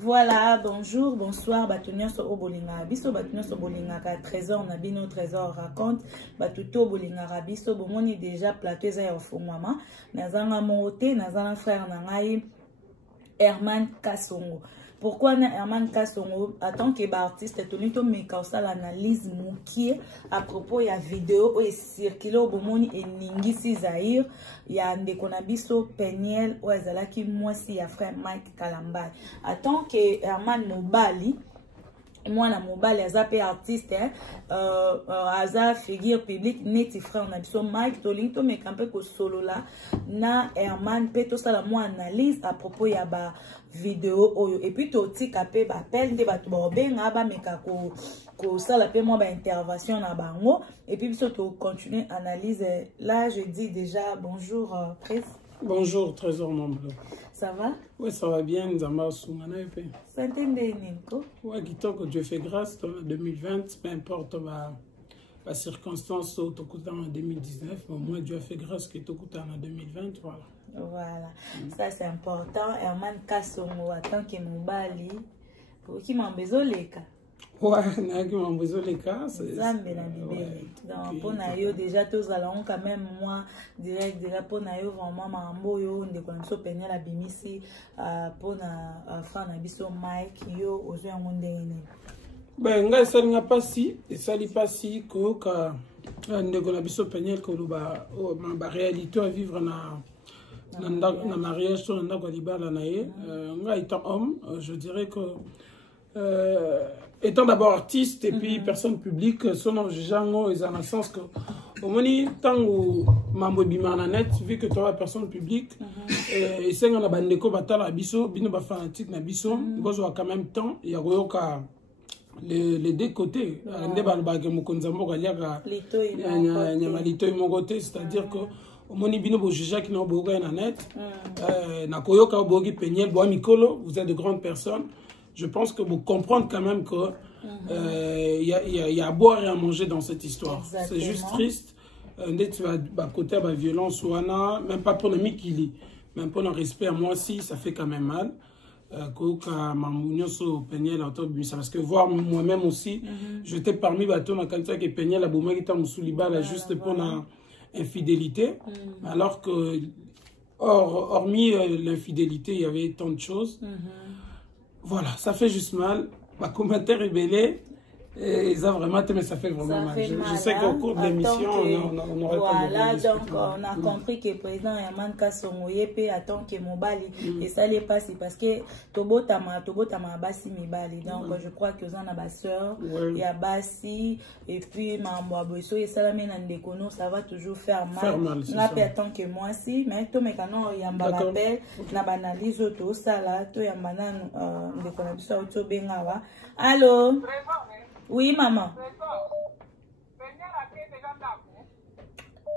Voilà, bonjour, bonsoir, Batounion so Obolinga Biso, Batounion so Bolinga Trésor, on a bien nos trésors raconte, Batuto Bolinga Biso, Bomoni déjà plateau za ya fongwama, Nazanga Moté, Nazanga frère Nangai, Herman Kasongo. Pourquoi Herman Kasongo, en tant que artiste, Tonito Mekausa l'analyse moukier à propos de la vidéo et circulé au Bomoni et Ningisi Zahir, il y a Ndekonabiso Peniel ou Azalaki Mwasi ya frère Mike Kalambay. En tant que Herman Mobali, moi la mobile aza pe artiste aza figure publique neti frère on a biso Mike Tolinto mais quand peu ko solo là na Herman pe to sala moi analyse à propos ya ba vidéo oyo et puis to tika pe ba appel de ba to benga ba meka ko sala pe moi ba intervention na bango et puis biso to continuer analyse là je dis déjà bonjour Chris. Bonjour Trésor Mambo. Ça va? Oui, ça va bien. Nzamba Soumana EP. Santé Ndeniko. Oui, qui-tant que Dieu fait grâce en 2020, peu importe la circonstance au Tokuta en 2019, au moins Dieu a fait grâce que Tokuta en 2020, voilà. Voilà, ça c'est important. Herman Kasongo, en tant que Mobali, pour qui m'a besoin les cas. Ouais, qui m'a besoin les cas. Zambe la libéré. Donc, pour naïo déjà tous allons quand même moi direct déjà pour naïo vraiment mambo yo on déconne so peigner la bimisi pour na fan abiso Mike yo ozo ngondene. Ben nga ça n'a pas si et ça li pas si ko ka ndeko na biso peigner ko ba ma réalité à vivre na mariage sur na ko libala na ye nga étant homme je dirais que étant d'abord artiste et puis personne publique, son jango est dans le sens que au moment tango mambo bimana net vu que toi personne publique et c'est on a bandeko batala biso bino ba fanatique na biso bozo quand même temps il y a royoka les deux côtés ande balba ke mokonza mboka liaka nyama litoy mon côté c'est-à-dire que au moment bino bo juge qui na boga na net na koyoka bogi penyel bo mikolo vous êtes de grandes personnes. Je pense que vous comprenez quand même que y a à boire et à manger dans cette histoire. C'est juste triste. Tu vas côté de la violence ou même pas pour le mikili, même pour le respect à moi aussi, ça fait quand même mal. Parce que voir moi-même aussi, j'étais parmi bateaux ma qualité qui peignait la bouma qui t'a moussouliba juste pour la infidélité, alors que hormis l'infidélité, il y avait tant de choses. Voilà, ça fait juste mal. Ma commentaire est belé. Et ça vraiment, mais ça fait vraiment mal. Je sais qu'au cours de l'émission, on aurait pas de voilà, donc on a compris que le président Herman Kasongo yepe attend que Mobali et ça n'est pas si parce que Tobotama Basi Mibali. Donc je crois que vous en avez sœur, il y a Basi et puis Mambo Aboiso et Salamé Nandekono, ça va toujours faire mal. On a pas attend que moi si, mais tout mécano il y a un appel, na banalise tout ça là, tout y a manan de connexion auto bengawa. Allô? Oui, maman.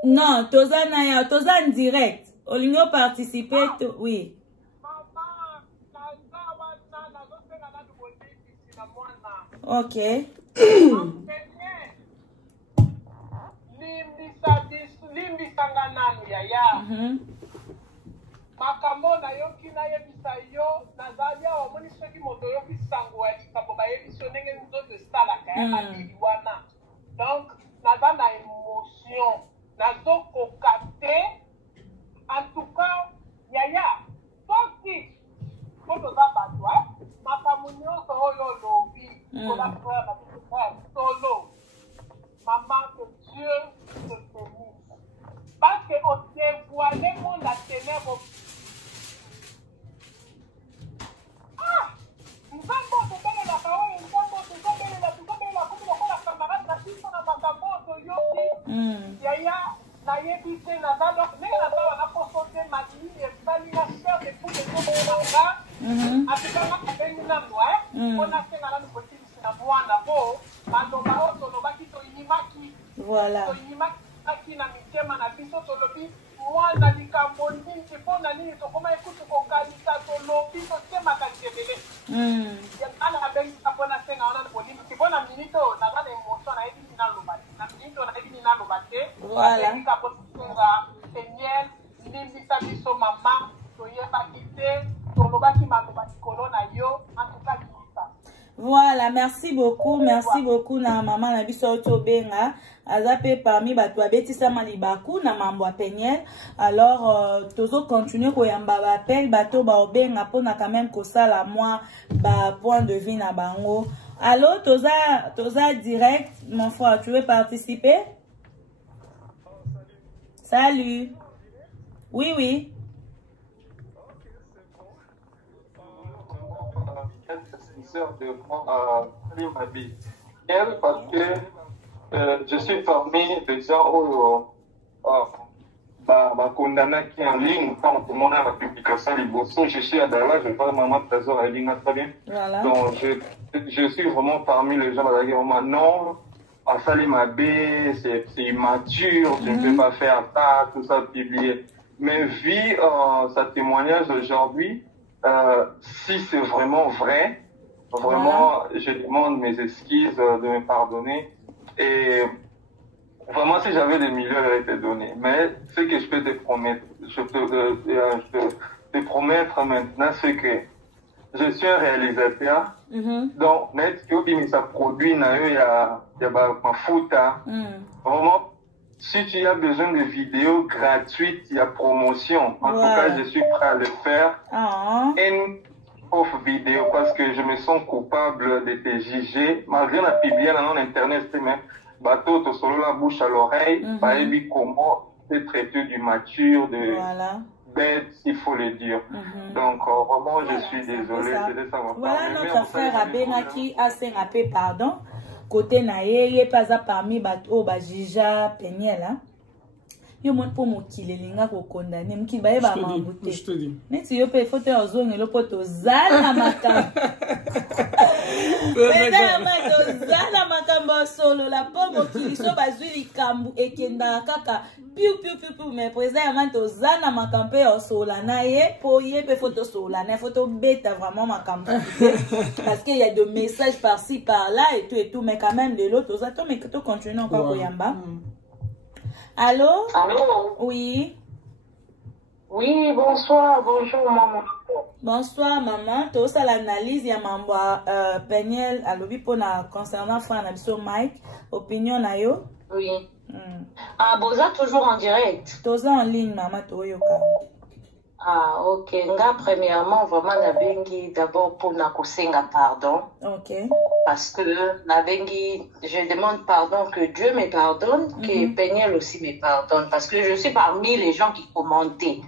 Non, Toza en direct. Olingo participer, oui. Ok. Makambo na yo kina yebisa yo nazali awa moni soki moto yebisa ngo ya likambo bayebiso ndenge nzoto esalaka ya malili wana donc naza na émotion nazokoka te en tout cas yaya soki po toza bato makambo nyonso oyo olobi mpona frère na solo maman que Dieu te bénisse parce que au dévoilé monde la ténèbre nzambo tobelelaka oyo nzambo tozobelela komi lokola camarade na biso na makambo toyoki yaya nayebi te naza donc ndenge naza wana poso te malili esalinga cher depuis ezomonanga atikanga abengi nano mpona senga nanu kotilisi na mwana po maloba oyo tolobaki toyimaki toyimaki na mitema na biso tolobi mwana likambo nini mpona nini tokoma ekutu kokanisa tolobi totemaka ndebele ana abengisa mpona senga wana bolingisi mpona minute oyo naza na émotion nayebi ninaloba te na minute oyo nayebi ninaloba te abengika mpo tosenga seigneur limbisa biso mama toyebaki te tolobaki maloba likolo na yo Voilà, merci beaucoup na maman na biso Tobenga. Azape parmi bato abetisa malibaku na mambo a Peniel. Alors tozo continuer ko yamba ba appel bato ba obenga pona quand même ko sala moi ba point de vue na bango. Allô, toza direct, mon frère, tu veux participer? Salut. Oui, oui. De ma vie. Parce que je suis parmi des gens condamné qui en ligne quand tout le monde a la publication libre. Je suis à Dallas, je parle maman trésor à ligne très bien. Voilà. Donc je suis vraiment parmi les gens qui ont non, à Salim Mabé, c'est immature, je ne peux pas faire ça, tout ça publier. Mais vu sa témoignage aujourd'hui, si c'est vraiment vrai, vraiment, je demande mes excuses de me pardonner. Et vraiment, si j'avais des millions, j'aurais été donné. Mais ce que je peux te promettre, te promettre maintenant, c'est que je suis un réalisateur. Donc, net, qui ça produit, il y a ma foot. Vraiment, si tu as besoin de vidéos gratuites, il y a promotion. En tout cas, je suis prêt à le faire. Vidéo parce que je me sens coupable de te juger malgré la publié dans internet c'est même bateau to solo la bouche à l'oreille et comment c'est traité du mature de bête il faut le dire donc vraiment je suis désolé voilà notre frère Abenaki a sengape pardon côté naye pas parmi bateau ba jija Peniel hein. Yo mon pour mokile linga ko condamner mokile baye ba mambuté neti yo pe foto ozonge lo poto zala makamba zala makamba solo la pomo kiliso bazwi likambu ekenda kaka piu mais présentement to zala makampe osola na ye po ye pe foto sola na photo beta vraiment makambo parce qu'il y a des messages par-ci par-là et tout mais quand même de l'autre ça to mais que to continuer encore koyamba. Allô? Allô? Oui. Oui, bonsoir, bonjour maman. Bonsoir maman. Tu as l'analyse ya mambo Peniel alobi pona concernant frère Nabiso Mike. Opinion na yo? Oui. Ah, Boza toujours en direct. Toza en ligne maman toyoka. Ah, ok. Nga premièrement vraiment nabengi d'abord pour na kosenga pardon. Ok. Parce que nabengi, je demande pardon que Dieu me pardonne, que Peniel aussi me pardonne, parce que je suis parmi les gens qui commentaient.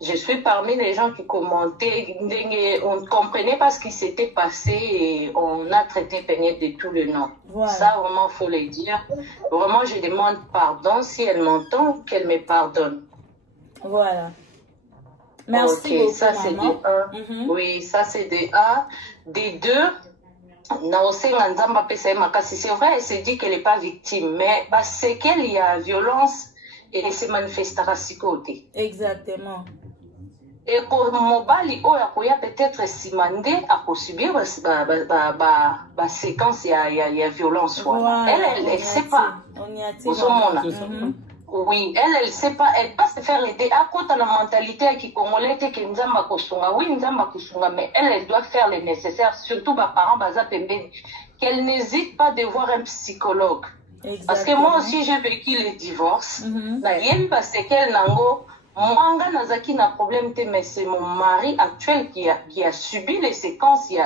Je suis parmi les gens qui commentaient. On ne comprenait pas ce qui s'était passé et on a traité Peniel de tout le nom. Voilà. Ça vraiment faut le dire. Vraiment je demande pardon si elle m'entend, qu'elle me pardonne. Voilà. Merci beaucoup, ça c'est de 1. Oui, ça c'est de 1. De 2, c'est vrai, elle se dit qu'elle n'est pas victime, mais c'est qu'il y a violence et elle se manifestera si côté. Exactement. Et pour Mobali, il y a peut-être simandé à subir la séquence, il y a violence. Voilà. Elle ne sait pas. Oui, elle sait pas, elle peut se faire aider à cause de la mentalité qui congolais que Nzamba Kosunga. Oui, Nzamba Kosunga, mais elle doit faire le nécessaire, surtout mes parents, qu'elle n'hésite pas de voir un psychologue. Exactement. Parce que moi aussi, j'ai vécu le divorce. Parce qu'elle nango, moi, Nazaki n'a problème, mais c'est mon mari actuel qui a subi les séquences. Il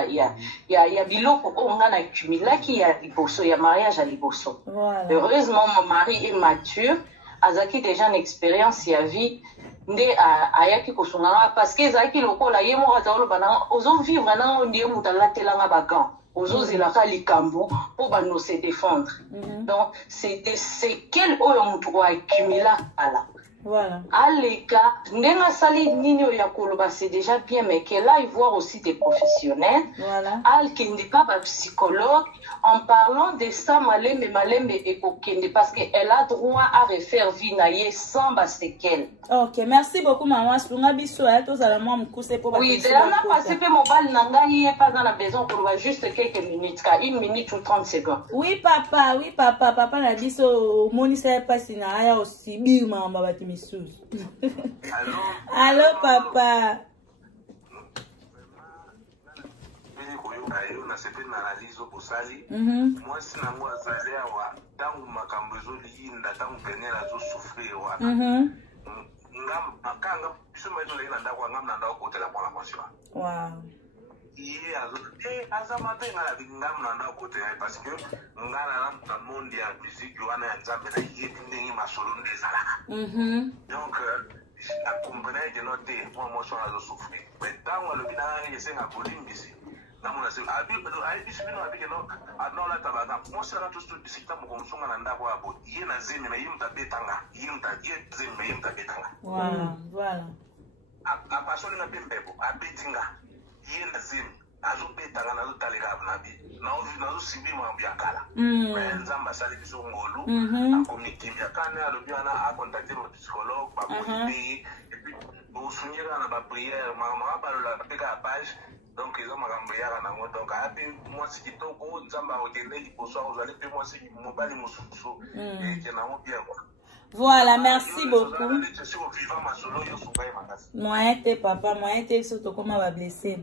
y a biloko, on a accumulé, qui a liboso, il y a mariage à liboso. Voilà. Heureusement, mon mari est mature. Azaki déjà une expérience ya vie nde ayaki kosunga parce que Azaki lokola yemo razalo bana ozo vivre na ndiye mutala telanga bagan ozo zelaka likambo pour bano se défendre. Donc c'est quel oyo mutu wa accumula ala. Voilà. Aleka ndenga sali nini ya koloba c'est déjà bien mais qu'elle aille voir aussi des professionnels. Voilà. Al qui n'est pas psychologue en parlant de ça malembe et kokende parce qu'elle a droit à refaire vie naie sans séquelles. OK, merci beaucoup maman. Sunga biso ya to sala moi mkuse pour oui, de là n'a passé pe mobile nanga yi pas dans la maison pour juste quelques minutes car 1 minute ou 30 secondes. Oui papa na biso moni ça passe na aya aussi bi mama bati misusu. Allô papa. yo na certaine analyse au bosali moi sina ngo azali awa tangu makambo ezolinda tangu peniel azosouffrir wana ngam akanga biso maito leki na ndako ngam na ndako kotela mwana mwasi wana ye aza mabe nga na ngam na ndako kotela parce que nga na monde ya musique wana ya nzambe na yebi ndenge masolo nde ezalaka donc akomprenai ke no te mwa mwasi wana azosouffrir mais ntango alobi na ngai esenga kolimbisi namona se ayebisi bino abike nolata bakambo mosala toso bisika moko mosonga na ndako ya bo ye na zemi me ye mutu abetanga ye zemi me ye mutu abetanga apasolinga mpe mbebo abetinga ye na zemi azobetanga nazotaleka nazosimbi makambo ya kala me nzambe asali biso ngolu akomi kimia kane alobi wana akontakte bapsychologue bakoyi mpe epuis osungika na bapriere makambo abalola apeka ya page donc ils ont makambo yaka nango donc api mwasi kitoko nzambe akokende liboso akozali mpe mwasi mobali mosusu eke nango bien voilà merci beaucoup moyen te papa moyen te biso tokoma bablesse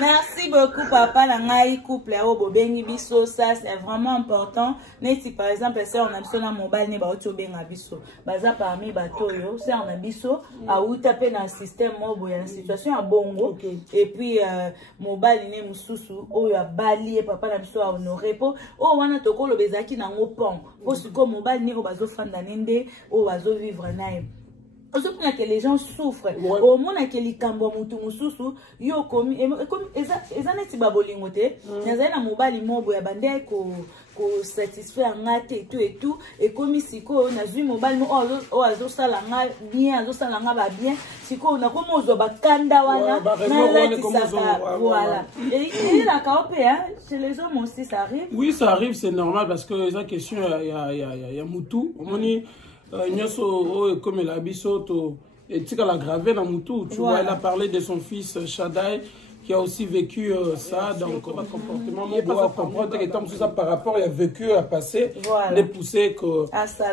merci beaucoup papa na ngai couple ya bobengi biso ça c'est vraiment important neti par exemple si on a biso na mobile ne ba obenga biso baza parmi bato yo si on a biso auta pe na système mobo ya situation ya bongo et puis mobile ne mususu oyo abali papa na biso a honorer po o wana tokolo bezaki na ngopon po siko mobile ne o bazo fanda nende o bazo vivre nae. Aujourd'hui, que les gens souffrent. Au moins, que les cambo mutu mususu yo komi comme ezaneti babolingote. Nazana mobali mobo ya bande ko satisfaire ngate et tout et comme siko na zui mobile mo o azo sala nga bien azo sala nga ba bien siko na komo ozo bakanda wana voilà et la kaopea chez les hommes aussi ça arrive. Oui, ça arrive, c'est normal parce que la question il y a mutu omoni nyoso comme la bisoto et tu la gravé dans mutu tu vois, elle a parlé de son fils Shaddai qui a aussi vécu ça, donc le comportement on doit comprendre que tant ça par rapport il a vécu à passer les pousser que à ça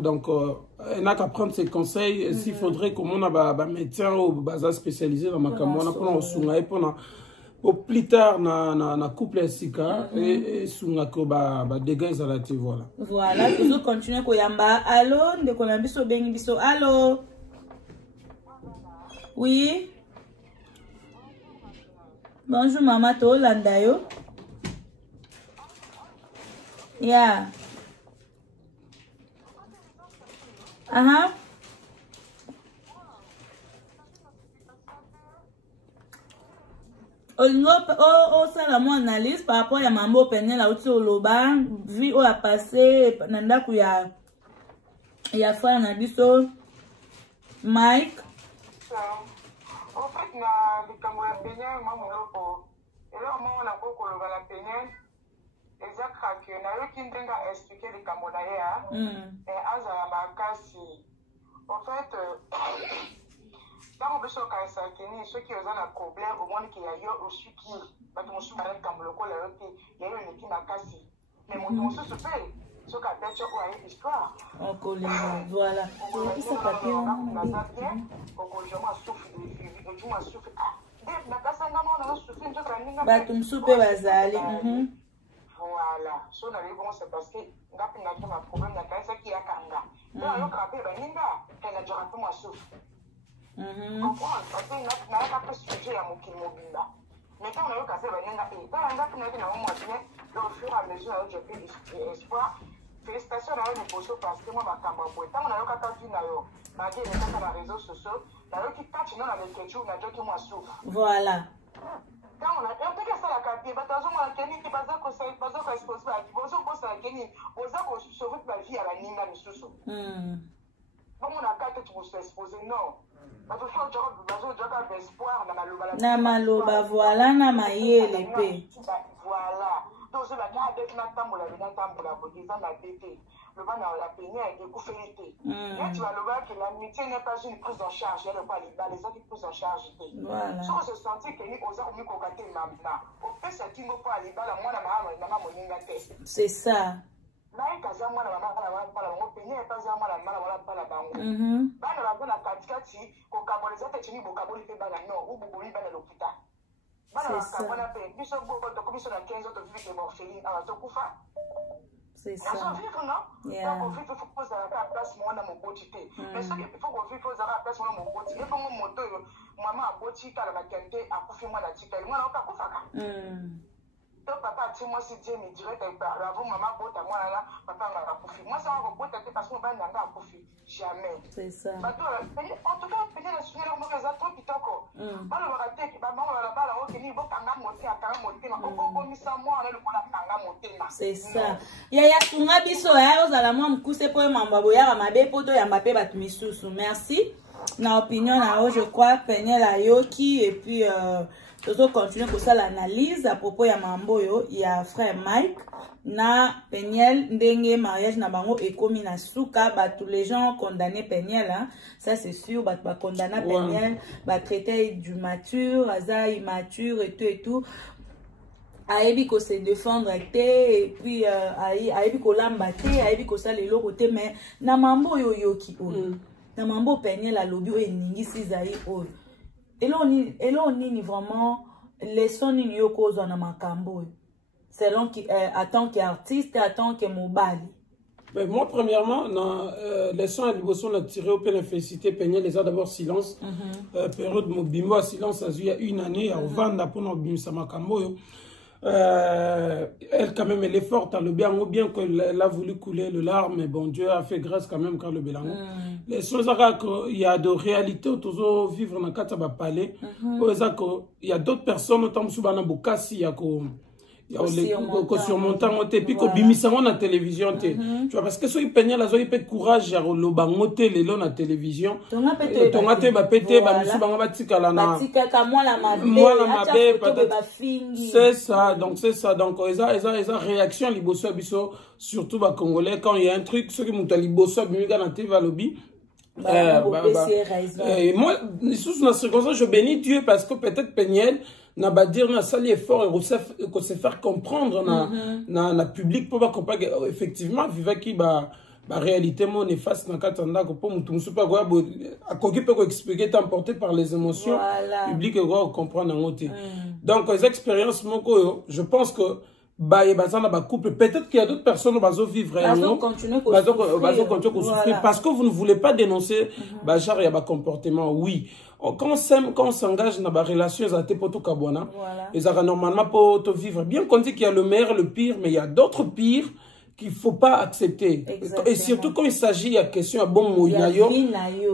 donc on n'a qu'à prendre ses conseils s'il faudrait que on a un médecin ou bazar spécialisé dans ma camona pour on sunga et pour plus tard na couple sika et sunga ko ba dégâts à la télé voilà toujours continuer ko yamba allo ndeko na biso bengi biso allo oui bonjour maman to landa yo yeah ça mon analyse par rapport à mambo penel là au loba vu au a passé nanda ku ya fa na biso Mike en fait na likambo ya penel maman loko et là on a beaucoup le la penel exact que na yo kindenga expliquer likambo na ya et azala makasi en fait tant que je suis à ceux qui ont un problème au moins qu'il y a eu aussi qui va te montrer avec comme le col il y a eu une équipe à casser mais mon se fait ce qu'a fait tu as une histoire on colle voilà et ça papier on a bien au congément souffle et tu m'as soufflé na kasa ngamo na souffle ndio kaninga ba tumsupe bazali voilà so na les bon c'est parce que ngapi na kama problème na kasa qui a kanga na yo kapé baninga kana jora pour moi souffle parce que na pas sujet à mon mobile mais quand on a eu cassé baninga et dans la date na moi bien au fur et à mesure j'ai pris espoir félicitations à eux pour parce que moi ma campagne tant on a eu kaka vie na yo na dit les sur les réseaux sociaux na yo qui catch non avec quelque chose na dit que moi souffre voilà quand on a un peu que ça la carte batazo moi keni qui baza ko sai baza ko expose ba bozo ko sa keni boza ko sauver la vie à la ninga misusu bon on a carte tu se exposer non na maloba voilà na mayele pe voilà donc je vais avec na tambola na tambola bodiza na bébé le bana la peine est couférité et tu vas le voir que l'amitié n'est pas une prise en charge elle pas les autres prise en charge voilà so se sentir que ni oza ko mikokate mama au fait ça tingo pas les bala moi na mama moninga te c'est ça naye kaza mwana mama bala bango penye epaza mwana mama bala bango bana baza na katikati kokaboleza te chini bokaboli pe bana no ububoli bana lokuta bana kabona pe biso boko to komiso na 15 autres vies de orpheline à to kufa. C'est ça. On vivre non? Donc on vit faut poser à la place moi na mon botité. Mais ce qu'il faut qu'on vive faut à la place moi na mon botité. Et pour mon moto maman a botité à la qualité a kufi moi na tika. Moi na pas kufa ka. Papa tu moi si Dieu me dirait avant maman bota moi là papa m'a kufi. Moi ça va bota parce que moi nanga kufi. Jamais. C'est ça. En tout cas, peut-être la suite, on va faire trop pitoko. Pas le raté, maman, on va la haute, il va tanga monter, à tanga monter, ma coco, comme ça, moi, on a le coup de tanga monter. C'est ça. Yaya Tunga Biso, aux alamans, m'kousse pour m'ambaboya, mabe, poto, yambape, batumisusu. Merci. Na opinion, na je crois, Peniel a yoki, et puis, toujours continuer pour ça l'analyse à propos ya mamboyo, il y a frère Mike. Na Peniel ndenge mariage na bango ekomi na suka ba tous les gens condamné Peniel hein? Ça c'est sûr ba condamner Peniel ba traiter du mature aza immature et tout ayebi ko se défendre et puis ayebi ko lamba te ayebi ko sa lelo côté mais na mambo yo yoki na mambo Peniel alobi o eningi sizai o elo ni vraiment leçon ni yoko zo na makambo selon qui attend qu'artiste attend que mobali. Mais moi premièrement les sons à l'émotion a tiré au peine félicité Peniel les a d'abord silence période mobimbo à silence il y a une année à vendre pour nos bimsa makambo elle quand même elle est forte à le bien qu'elle a voulu couler le larme mais bon Dieu a fait grâce quand même quand le bélango les choses il y a de réalité toujours vivre dans kata ba palais il y a d'autres personnes autant subana bokasi ya ko surmontant et puis bimisango na télévision tu vois parce que ceux qui peignent la zone peut courage ya lo bangote les lo na télévision tonga te ba pété ba musu banga batika la na batika moi la mabe c'est ça donc eza réaction liboso biso surtout ba congolais quand il y a un truc ceux qui montent liboso bimika na TV lobby moi sous une circonstance je bénis Dieu parce que peut-être Peniel n'a pas dire na sali effort et qu'on se faire comprendre na public pour pas effectivement vivre qui ba réalité mon efface na katanda ko pour mutu musu pas quoi a koki peut expliquer t'emporté par les émotions public et quoi comprendre en côté donc les expériences moko je pense que couple peut-être qu'il y a d'autres personnes qui vont vivre continuer souffrir parce que vous ne voulez pas dénoncer genre il y a comportement oui quand on s'engage dans la relation ils ont normalement pour te vivre bien qu'on dit qu'il y a le meilleur le pire mais il y a d'autres pires qu'il ne faut pas accepter. Exactement. Et surtout quand il s'agit de question à bon mot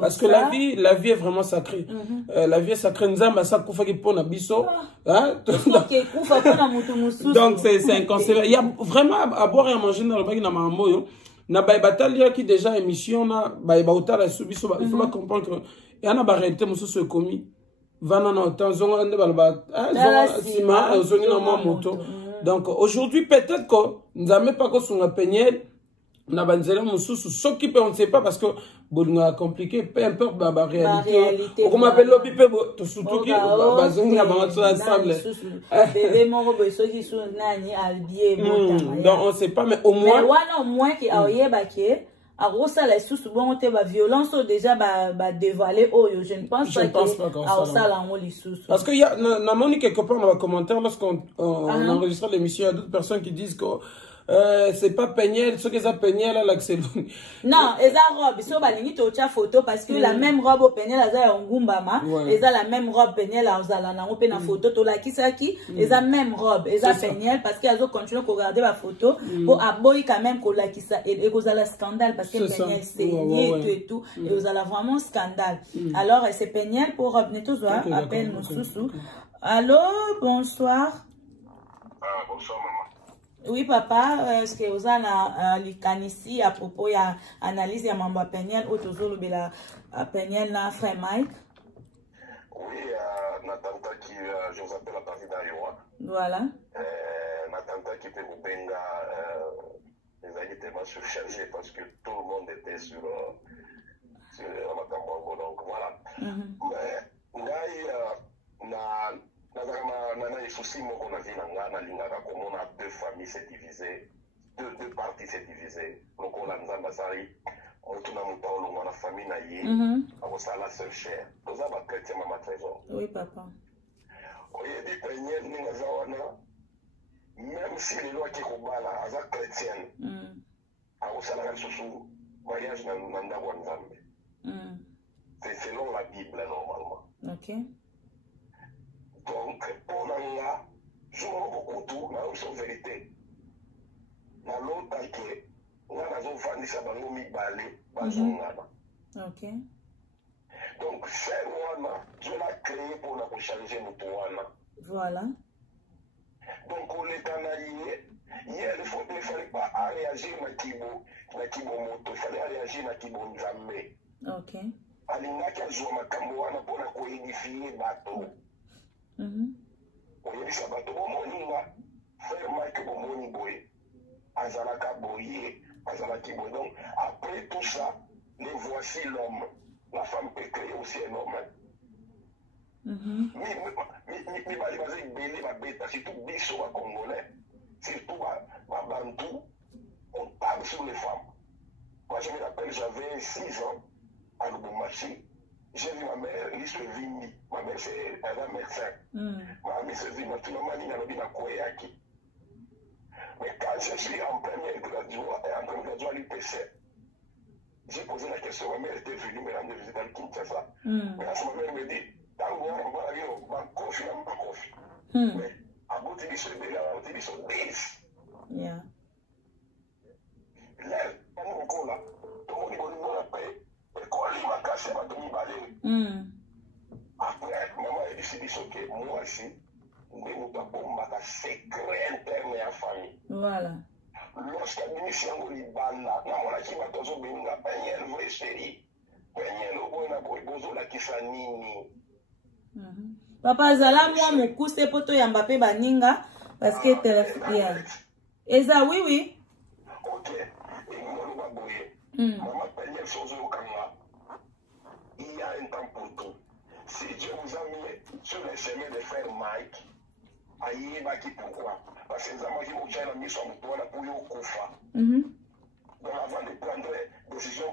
parce que la vie est vraiment sacrée. La vie est sacrée. Donc c'est inconcevable. Il y a vraiment à boire et à manger dans le bain de na bataille qui déjà émission na la subiso il faut pas comprendre que il y a une réalité monsieur commis donc aujourd'hui peut-être que nous n'avons pas que son Peniel na banzela mususu ce qui peut on ne sait pas parce que bon compliqué peu importe la réalité on m'appelle l'opi pe to surtout qui bazonga bantu ensemble donc on sait pas mais au moins qui aoyeba que alors ça les sous bon te ba violence déjà ba dévoiler je ne pense pas que ça là on les sous parce que il y a na moni quelque part dans les commentaires lorsqu'on enregistre l'émission il y a d'autres personnes qui disent que c'est pas Peniel, ce que ça Peniel là l'accès. Non, eza robe, so balingi to tia photo parce que la même robe au Peniel eza ya ngumbama, eza la même robe Peniel azala na pe na photo to la kisaki, eza même robe, eza Peniel parce que azo continue ko regarder la photo pour aboy quand même ko la kisa et ko la scandale parce que Peniel c'est lié et tout et vous allez vraiment scandale. Alors c'est Peniel pour robe neto zo appelle Moussousou. Allô, bonsoir. Bonsoir maman. Oui, papa, est-ce que vous avez ici à propos de l'analyse de Mamba Peniel ou toujours de Peniel, frère Mike? Oui, Natanta qui, je vous appelle à partir d'Iowa. Voilà. Natanta qui peut vous benga, les amis étaient surchargés parce que tout le monde était sur Makambango, donc voilà. Mais, il souci qu'on a vu comment on a deux familles s'est divisées, deux parties s'est divisées. Donc on a Nzambasari, on tourne à la famille naïe, on a la seule chair. Nous avons chrétien maman trésor. Oui papa. oyebi peniel ndenge aza wana même si lelo ake kobala aza chrétienne akosalaka lisusu mariage na ndako ya nzambe c'est selon la Bible normalement. Ok. Donc mpo na nga jour moko kutu na oso vérité nalota ke nga nazovandisa bango mibale bazongana. Ok. Donc ser wana Dieu l'a créé pour na kochange moto wana. Voilà. Donc oleka na ye il fallait pas réagir na kibo moto, il fallait réagir na kibo nzambe. Ok. Alingaki azwa makambo wana mpona koedifie bato. Oyebisa bato bomoninga frère Mike bomoni boye azalaka boye azalaki boye. Donc après tout ça les voici l'homme. La femme peut créer aussi un homme. Mibali baza ebele babeta surtout biso bacongolais surtout babantou on parle sur les femmes. Moi je me rappelle j'avais 6 ans à Lubumbashi. J'ai vu ma mère, Lise Vindi. Ma mère, c'est un médecin. Ma mère, c'est Vindi. Tout le monde dit qu'il y a un mais quand je suis en première graduat à l'UPC, j'ai posé la question. Ma mère était venue me rendre visite à Kinshasa. Mais là, ma mère me dit, tant qu'on va aller au banc, coffee, mais à bout de l'issue de la route, ils sont 10. Là, on là, tout le monde est venu à la paix. Après, maman a décidé que moi aussi, nous avons un secret interne à la famille. Voilà. Lorsque nous sommes au Libana, nous avons dit que nous avons une vraie série. Papa Zala, moi, mon coup, c'est pour toi, Mbappé Baninga, parce que téléphone. Eza, oui, oui. Ok. Et maman, Peniel Sozokanga, il y a un temps pour tout. Si Dieu vous a mis sur le chemin de frère Mike, aïe, baki pourquoi? Parce que Zama qui vous tient la mission pour toi, pour vous koufa. Donc avant de prendre décision,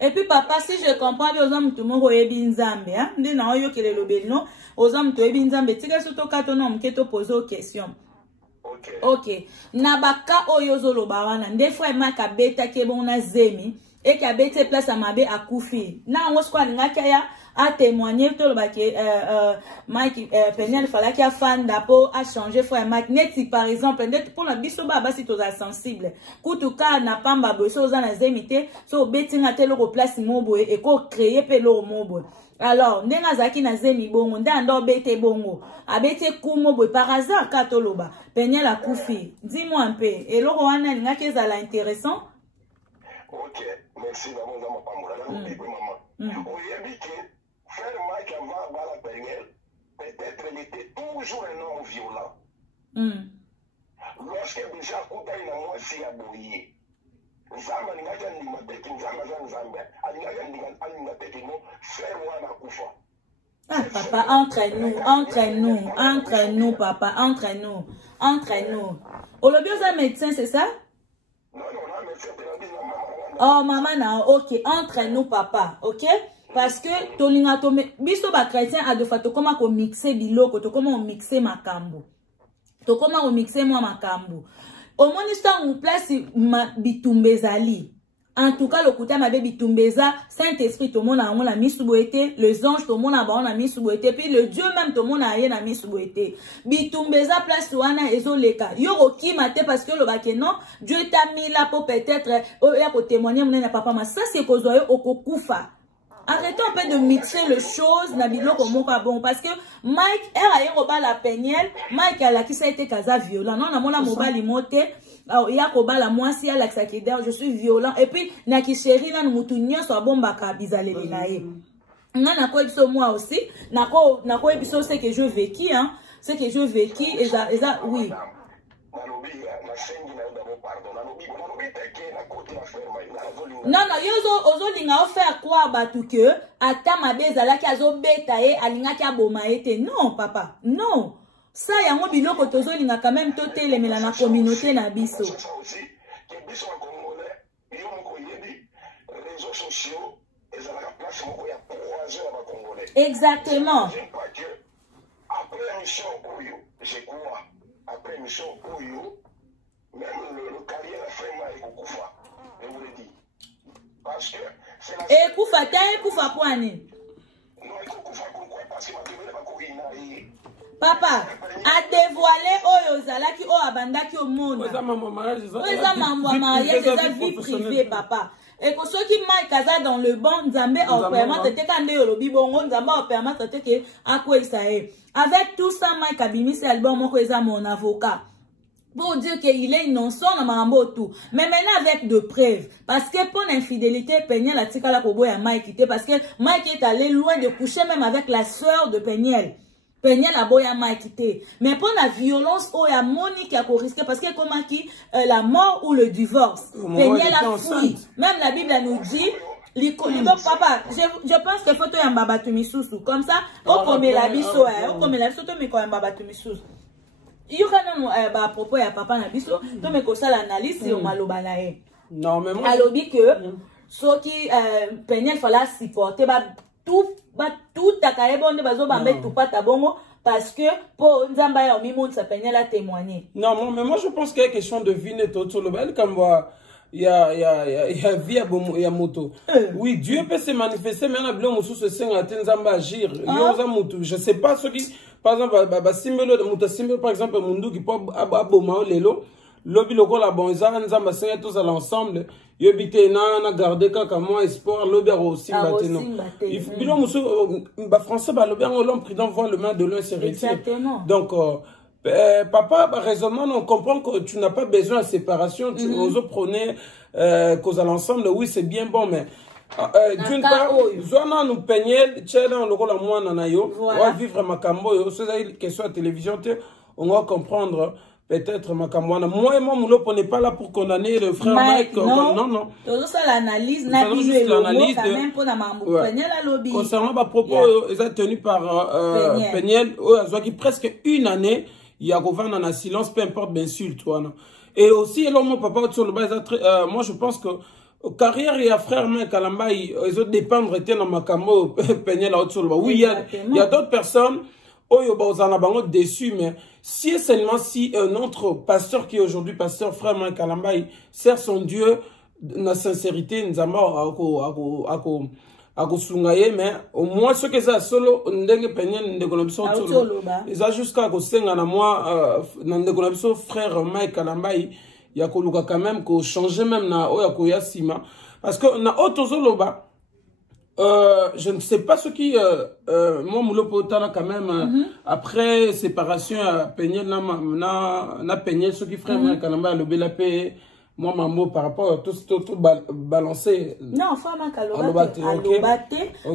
et puis papa, si je comprends bien, aux hommes tout le monde est bien zambé, hein? Dis non, yo kele le belino, aux hommes tout est bien zambé. Tika surtout quand on a qui te pose aux questions. Ok. Nabaka oyozo lo bawana. Des fois maka beta kebo na zemi et qui a bête place à mabe à koufi. Na on squad ngakaya a témoigné tout le baquet Mike Peniel fallait qu'il a fan d'apo a changé frère Mike net par exemple net pour la biso baba si tu es sensible kutuka na pamba boso za na zemité so betinga telo ko place mobo et ko créer pelo mobo. Alors ndenga zaki na zemi bongo ndando bete bongo abete kumo boy par hasard katoloba Peniel a koufi. Dis-moi un peu et le wana ngaki ezala intéressant. OK, merci maman pambola na maman. Frère Mike avant la Peniel, peut-être il était toujours un homme violent. Lorsque déjà Kouta il a moi si aboyé. Zama ni ngaja ndi mabeki, zama zamba. Ali ngaja ndi mabeki no frère wana kufa. Ah papa, entre nous papa, entre nous. Olobioza médecin, c'est ça? Non, médecin oh maman na OK, entre nous papa, OK? Parce que tolinga tome biso ba chrétien a de fa to koma ko mixer biloko to koma o mixer makambo to koma o mixer moi makambo au moni sta on place bitumbezali en tout cas le kuta mabe bitumbeza Saint-Esprit to mona on la misuboete les anges to mona ba on a misuboete puis le Dieu même to mona ye na misuboete bitumbeza place wana ezoleka yo okima te parce que le bakeno Dieu t'a mis là pour peut-être ya ko témoigner mon na papa ma ça c'est kozwa yo okokufa. Arrêtons un peu de mixer les choses nabilo comme bon parce que Mike era yoba la Peniel Mike ala qui ça a été casa violent non na mona mobali moté ya koba la moi si ala sakideur je suis violent et puis na ki chéri na mutu nyonso bomba ka bizaleli na ye na ko ebiso moi aussi na ko ebiso c'est que je vécu hein c'est que je vécu et ça oui non, ozo linga faire croire batu que ata mabeza ki azo beta e alinga ki aboma ete non papa non ça yango biloko tozo linga quand même totele mela na communauté na biso ça aussi que biso congolais yo moko yebi réseaux sociaux ils ont la place où il y a 3 heures à Congolais. Exactement. Après l'émission Oyo, je crois, après l'émission Oyo, même le carrière a fait mal au Koufa. Je vous le dis. Parce que c'est la. Et Koufa, t'es Koufa Poani. Non, il faut Koufa pourquoi? Parce que ma télé va courir. Papa, a dévoilé Oyo Zalaki, O Abandaki au monde. Oza maman mariage, c'est vie privée, papa. Et que ceux qui m'ont casé dans le banc, Nzambe a permis de te candider au lobby bongo, Nzambe a permis de te que à quoi il s'est. Avec tout ça, Mike Abimi, c'est album, mon avocat. Pour dire qu'il est innocent dans Mambo tout. Mais maintenant avec de preuves. Parce que pour l'infidélité, Peniel a tika la kobo ya Mike quitté. Parce que Mike est allé loin de coucher même avec la soeur de Peniel. Peniel a boya Mike quitté. Mais pour la violence, oh ya Monique a risqué. Parce que comment qui, la mort ou le divorce. Peniel a fui. Même la Bible nous dit, papa, je pense que faut que tu aies un tumisous. Comme ça, on commet la biso, on commet la biso, tu mets un tumisous. Il y a à propos de papa Nabiso, tu me connais l'analyse sur Malobanae. Non, mais moi. Alors, dit que ceux qui peignaient, il fallait supporter tout ta carrière, tout pas ta bongo, parce que pour Nzamba et Omimoun, ça peignait la témoigner. Non, mais moi je pense qu'il y a une question de vie net autour de l'obel, comme il y a vie à moto. Oui, Dieu peut se manifester, mais on a besoin de se sentir Nzamba agir. Je sais pas ce qui. Par exemple, par exemple, Mundu qui peut abomao lelo, lobi loko la bonza, nzamba senga tous à l'ensemble, yobite na garder kaka moi espoir, lobi aussi bateno. Il faut bilo muso, français ba lobi l'homme prudent voit le main de l'un se retire. Donc, papa, raisonnement, on comprend que tu n'as pas besoin de séparation, tu oses prôner cause à l'ensemble, oui c'est bien bon, mais d'une part, Zoana nous peignait, tchèdant le rôle à moi nanayo, on va vivre Makambo, c'est question à la télévision, on va comprendre peut-être Makambo. Moi et mon moulop, on n'est pas là pour condamner le frère Mike. Non. Tout ça, l'analyse, l'analyse quand même pour la mambo. Concernant ma propos, ils ont tenu par Peniel, qui presque une année, il y a gouvernement dans silence, peu importe d'insulte. Et aussi, mon papa, moi je pense que carrière et frère Mike Kalamba, ils ont dépendre dans Makambo, Peniel oui, il y a d'autres personnes, ils déçus, mais si seulement si un autre pasteur qui est aujourd'hui pasteur, frère Mike Kalamba, sert son Dieu dans la sincérité, nous avons mais au moins ce que ça solo ndenge Peniel ndekonabiso ils a jusqu'à kosenga na moi ndekonabiso frère Mike Kalamba il y a quand même qu'on changer même na oya koyasima parce que na otozoloba je ne sais pas ce qui moi moulopo tala quand même après séparation Peniel na Peniel ce qui frère Mike Kalamba le belapé moi maman par rapport à tout balancer non femme kalobate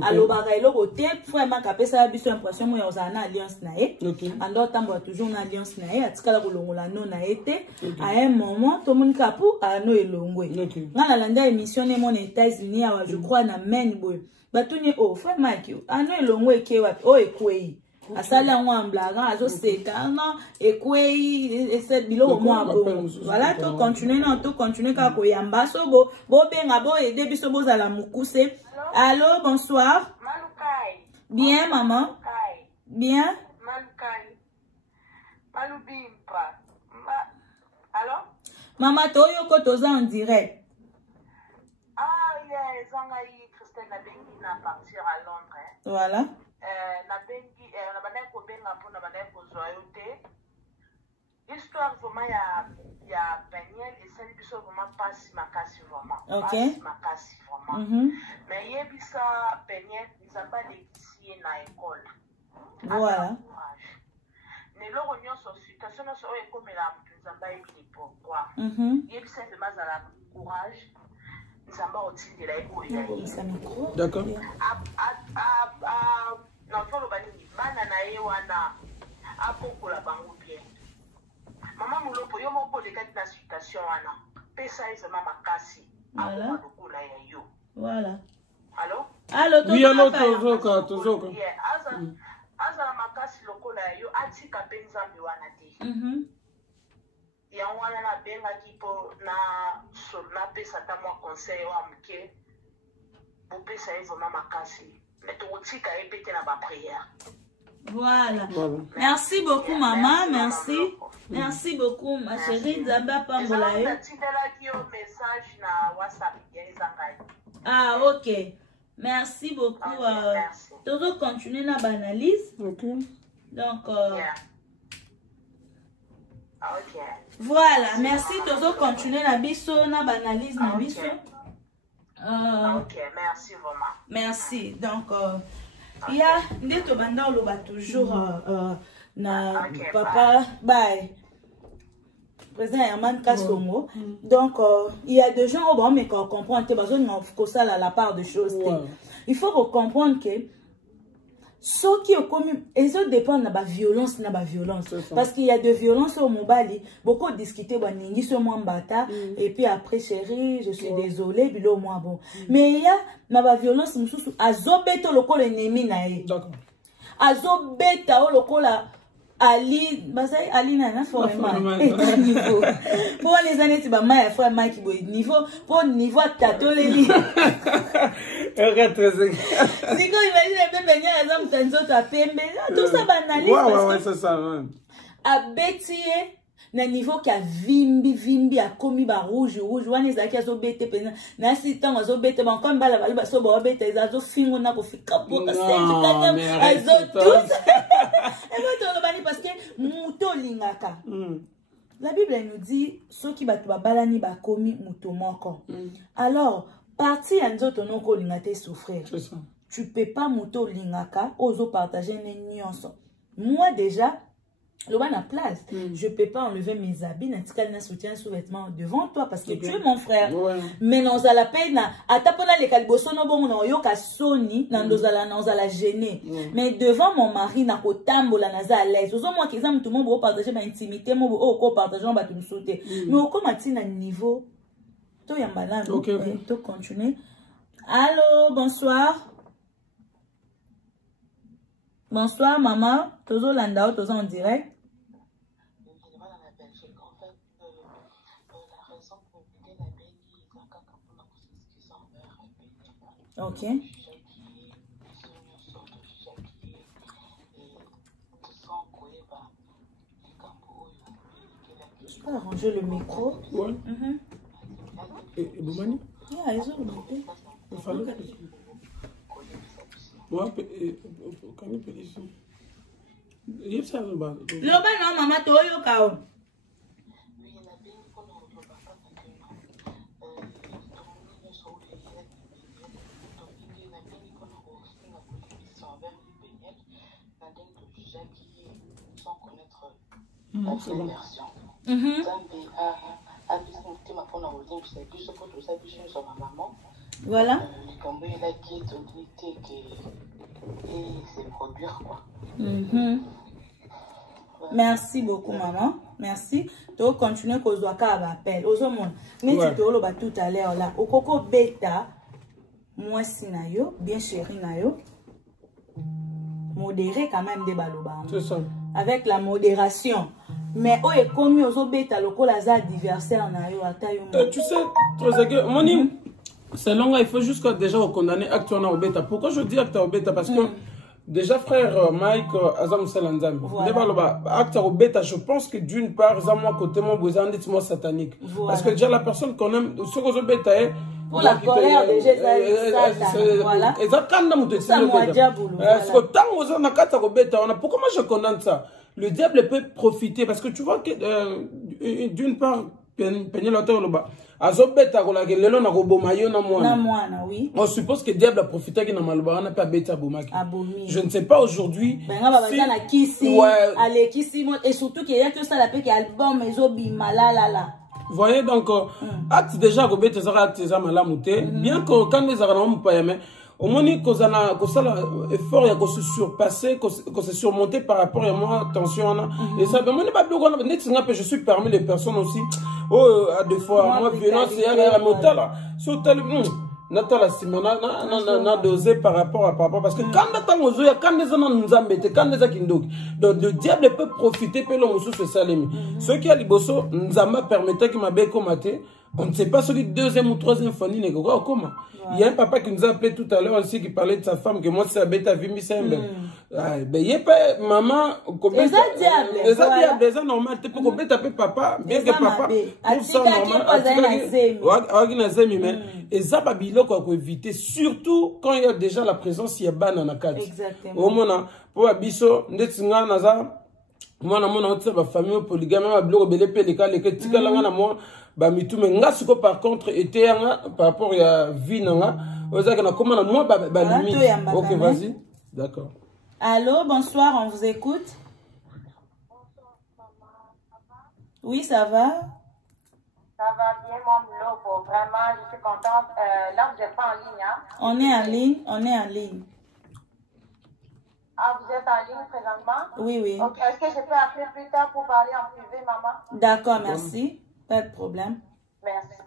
alobaka eloko te vraiment kapesa biso impression moi ozana alliance nae ando tambo toujours na alliance nae atikala kolongola no na été à un moment tout monde kapu ano elongwe ngana landa émission ne mon États-Unis je crois na Maine boy batuni o frère Mike ano elongwe ke wapi o ekwei asala ngwambla azo seka non ekwei ese bilo mo abo voilà to continuer ka koyamba so bo benga bo aider biso bozala mukuse. Allô, bonsoir. Malukai. Bien maman. Bien. Malukai. Malubimpa. Allô? Maman toyo ko toza en direct. Ah yeah, zangai Christelle na bengi na partir à Londres. Voilà. Na bengi na bana ko benga mpona bana ko zoyote. Histoire vraiment ya Peniel et celle biso vraiment passe makasi vraiment. OK. Makasi vraiment. Mais yebisa Peniel nzamba lekisi na école. Voilà. Ne lo nyonso situation so ekomela nzamba ebili pourquoi. Yebisa vraiment za la courage. Nzamba otindela eko. D'accord. Non, faut le bani bana na ye wana apokola bango bien. Maman mulopo yo moko le kati na situation wana. Pesa eza mama kasi. Voilà. Apokola ya yo. Voilà. Allô? Allô, oui, allô, tozoka. Aza na makasi lokola ya yo atika pe nzambe wana te. Ya wana na benga ki po na pesa ta mwa conseil wa mke. bopesa ye vraiment makasi mais tokotika ye mpe te na baprière. Voilà. Merci beaucoup, maman. Merci. Merci beaucoup, ma chérie. Zaba Pambola. Ah, ok. Merci beaucoup. Toujours continuer dans l'analyse. Ok. Donc, voilà. Merci. Toujours continuer dans l'analyse. Ok, merci vraiment. Merci. Donc, il y a des tobanda ou toujours na papa bye président Herman Kasongo. Donc il y a des gens au mais qu'on comprend que ça la part de choses. Il faut comprendre que ce qui est commis et ça dépend de la violence parce qu'il y a de violence au mobile beaucoup discuter baningi sur moi mbata et puis après chérie je suis désolée bilo moi bon mais il y a na violence mususu azobeto lokola ennemi na ye d'accord azobeta o lokola Ali basai Ali na format niveau pour les années tu ba mai frère Mike boy niveau pour niveau tatoleli si quand imagine un peu venir les hommes tanzo ta pembe tout ça banalise ouais c'est ça a bétier na niveau qui a vimbi a commis ba rouge wani za ki azobete pena na si tango azobete ba comme bala bala so ba obete azo fingo na ko fika boka senji kaka azo tous et votre bani parce que muto lingaka la Bible nous dit ceux qui batu ba balani ba commis muto moko alors parti anzoto noko lingate souffrir c'est ça tu peux pas muto lingaka ozo partager les nuances moi déjà le ban à place, je peux pas enlever mes habits, na soutien sous-vêtements devant toi parce que tu es mon frère. Mais non à la peine à tapona les calboso no bon no yoka soni na la gêner. Mais devant mon mari na ko tambola na za à l'aise. Ozo moi qui exam tout le monde partager ma intimité, mo ko partager ba tout sauter. Mais au comment na niveau to yambala to continuer. Allô, bonsoir. Bonsoir maman, toujours landao, toujours en direct. Ok. Je peux arranger le micro. Ouais. Et Boumani? Yeah, ils ont monté. Il fallait que... Ouais, quand il peut dire il y a ça là-bas. Là-bas, non, maman, tu as eu cao. C'est bon. Voilà. Merci beaucoup, maman. Merci. Tu vas continuer qu'on soit à l'appel. Aux hommes, mais tu te tout à l'heure là. Au coco bêta, moi si nayo, bien chéri nayo. Modéré quand même des baloba. C'est ça. Avec la modération. Mais oh est commis aux bêta loco la za adversaire nayo atayo. Tu sais, Moni, c'est long, il faut juste déjà condamner acte au bêta. Pourquoi je dis acte au bêta? Parce que déjà, frère Mike Azam Selanzam, acte au bêta, je pense que d'une part, Zamwa côté mon besoin dites-moi satanique. Parce que déjà la personne qu'on aime, ce qu'on bêta est. Pour la colère déjà, voilà. Et ça, quand on te pourquoi moi je condamne ça? Le diable peut profiter parce que tu vois que d'une part, on suppose que le diable a profité qu'il n'a pas bêta bomaki. Je ne sais pas aujourd'hui. Et surtout qu'il y a que ça la paix qui album vous voyez donc acte déjà robé tes actes malamuté bien que quand les armes pas mais au moins qu'on a effort il y a qu'on se surpasser qu'on se surmonter par rapport à moi attention et ça ben moi n'est pas plus grand je suis parmi les personnes aussi à deux fois moi violence et à motala sur tel Natala Simona n'a dosé par rapport à papa parce que quand les gens nous embêtent, quand les gens donc le diable peut profiter, peut l'homme sous ce salemi. Ceux qui a liboso, nous a permetté qu'il m'a bécomaté, On ne sait pas celui deuxième ou troisième famille n'est quoi comment. Il y a un papa qui nous a appelé tout à l'heure aussi qui parlait de sa femme que moi c'est bête à vivre simple. Ben il y a pas maman comme ça diable déjà normal tu peux comme bête appeler papa bien que papa trouve ça normal. Mais et ça babilo quoi qu'on éviter surtout quand il y a déjà la présence il y a banana carte. Exactement. Au moins pour abisso ndetsinga naza moi na mona otsa ba famille polygame ba bloko belé pe les cas les tika la na moi ba mitume ngasuko par contre était par rapport à vie nanga ozaka na comment moi ba limite. OK, vas-y. D'accord. Allô, bonsoir, on vous écoute. Oui, ça va? Ça va bien, mon Lobo. Vraiment, je suis contente. Là, vous n'êtes pas en ligne, hein? On est en ligne, on est en ligne. Ah, vous êtes en ligne présentement? Oui, oui. Ok, est-ce que je peux appeler plus tard pour parler en privé, maman? D'accord, merci. Pas de problème. Merci.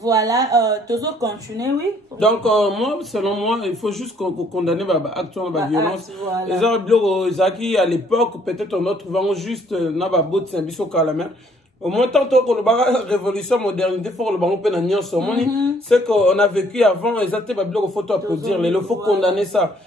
Voilà, toujours continuer, oui. Donc, moi, selon moi, il faut juste condamner actuellement la violence. Les gens, à l'époque, peut-être on a trouvé juste Nababot Sambiso Kalamère. Au moins, tant que la révolution modernité, c'est qu'on a vécu avant, ils étaient il faut applaudir, il faut condamner ça.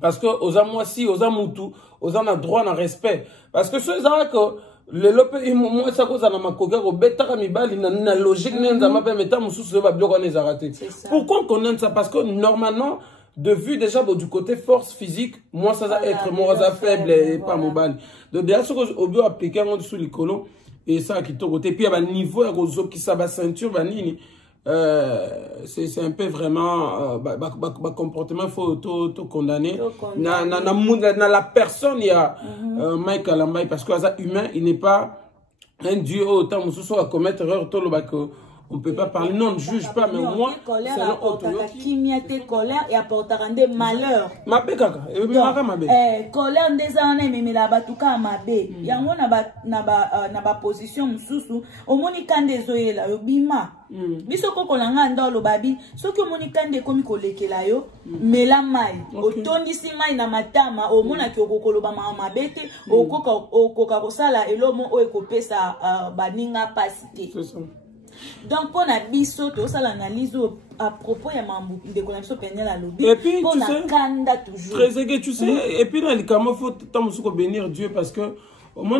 Parce que, aux amours, si, aux amoutous, aux en a droit à respect. Parce que ceux que le lope moi ça cause na makoka ko betaka mibali na logique nenza mabe meta mususu ba bloko na zaraté. Pourquoi on condamne ça? Parce que normalement de vue déjà du côté force physique moi ça va être moi ça faible et pas mobile. Donc déjà ce que au bio appliquer en dessous les colons et ça qui to côté puis à niveau ya qui ça ba ceinture ba nini c'est un peu vraiment comportement faut tout condamner na la personne il y a Mike Alambay parce que ça humain il n'est pas un dieu autant mususu à commettre erreur tout le on peut pas parler non on ne juge pas mais moi c'est colère et apportera des malheurs mabe kaka et mabe colère des années mais la batuka mabe yango na ba position mususu omoni kande zoyela yobima biso koko langa ndolo babi soki omoni kande komi kolekela yo mela mai otondisi mai na matama omona ki okokoloba mabe te okoka kosala elomo o ekopesa baninga pasite. C'est ça. Donc pour la biso to ça l'analyse à propos ya mambo de connaissance pénale à lobby pour la kanda toujours très que tu sais et puis dans les cas faut tant musuko bénir Dieu parce que au moins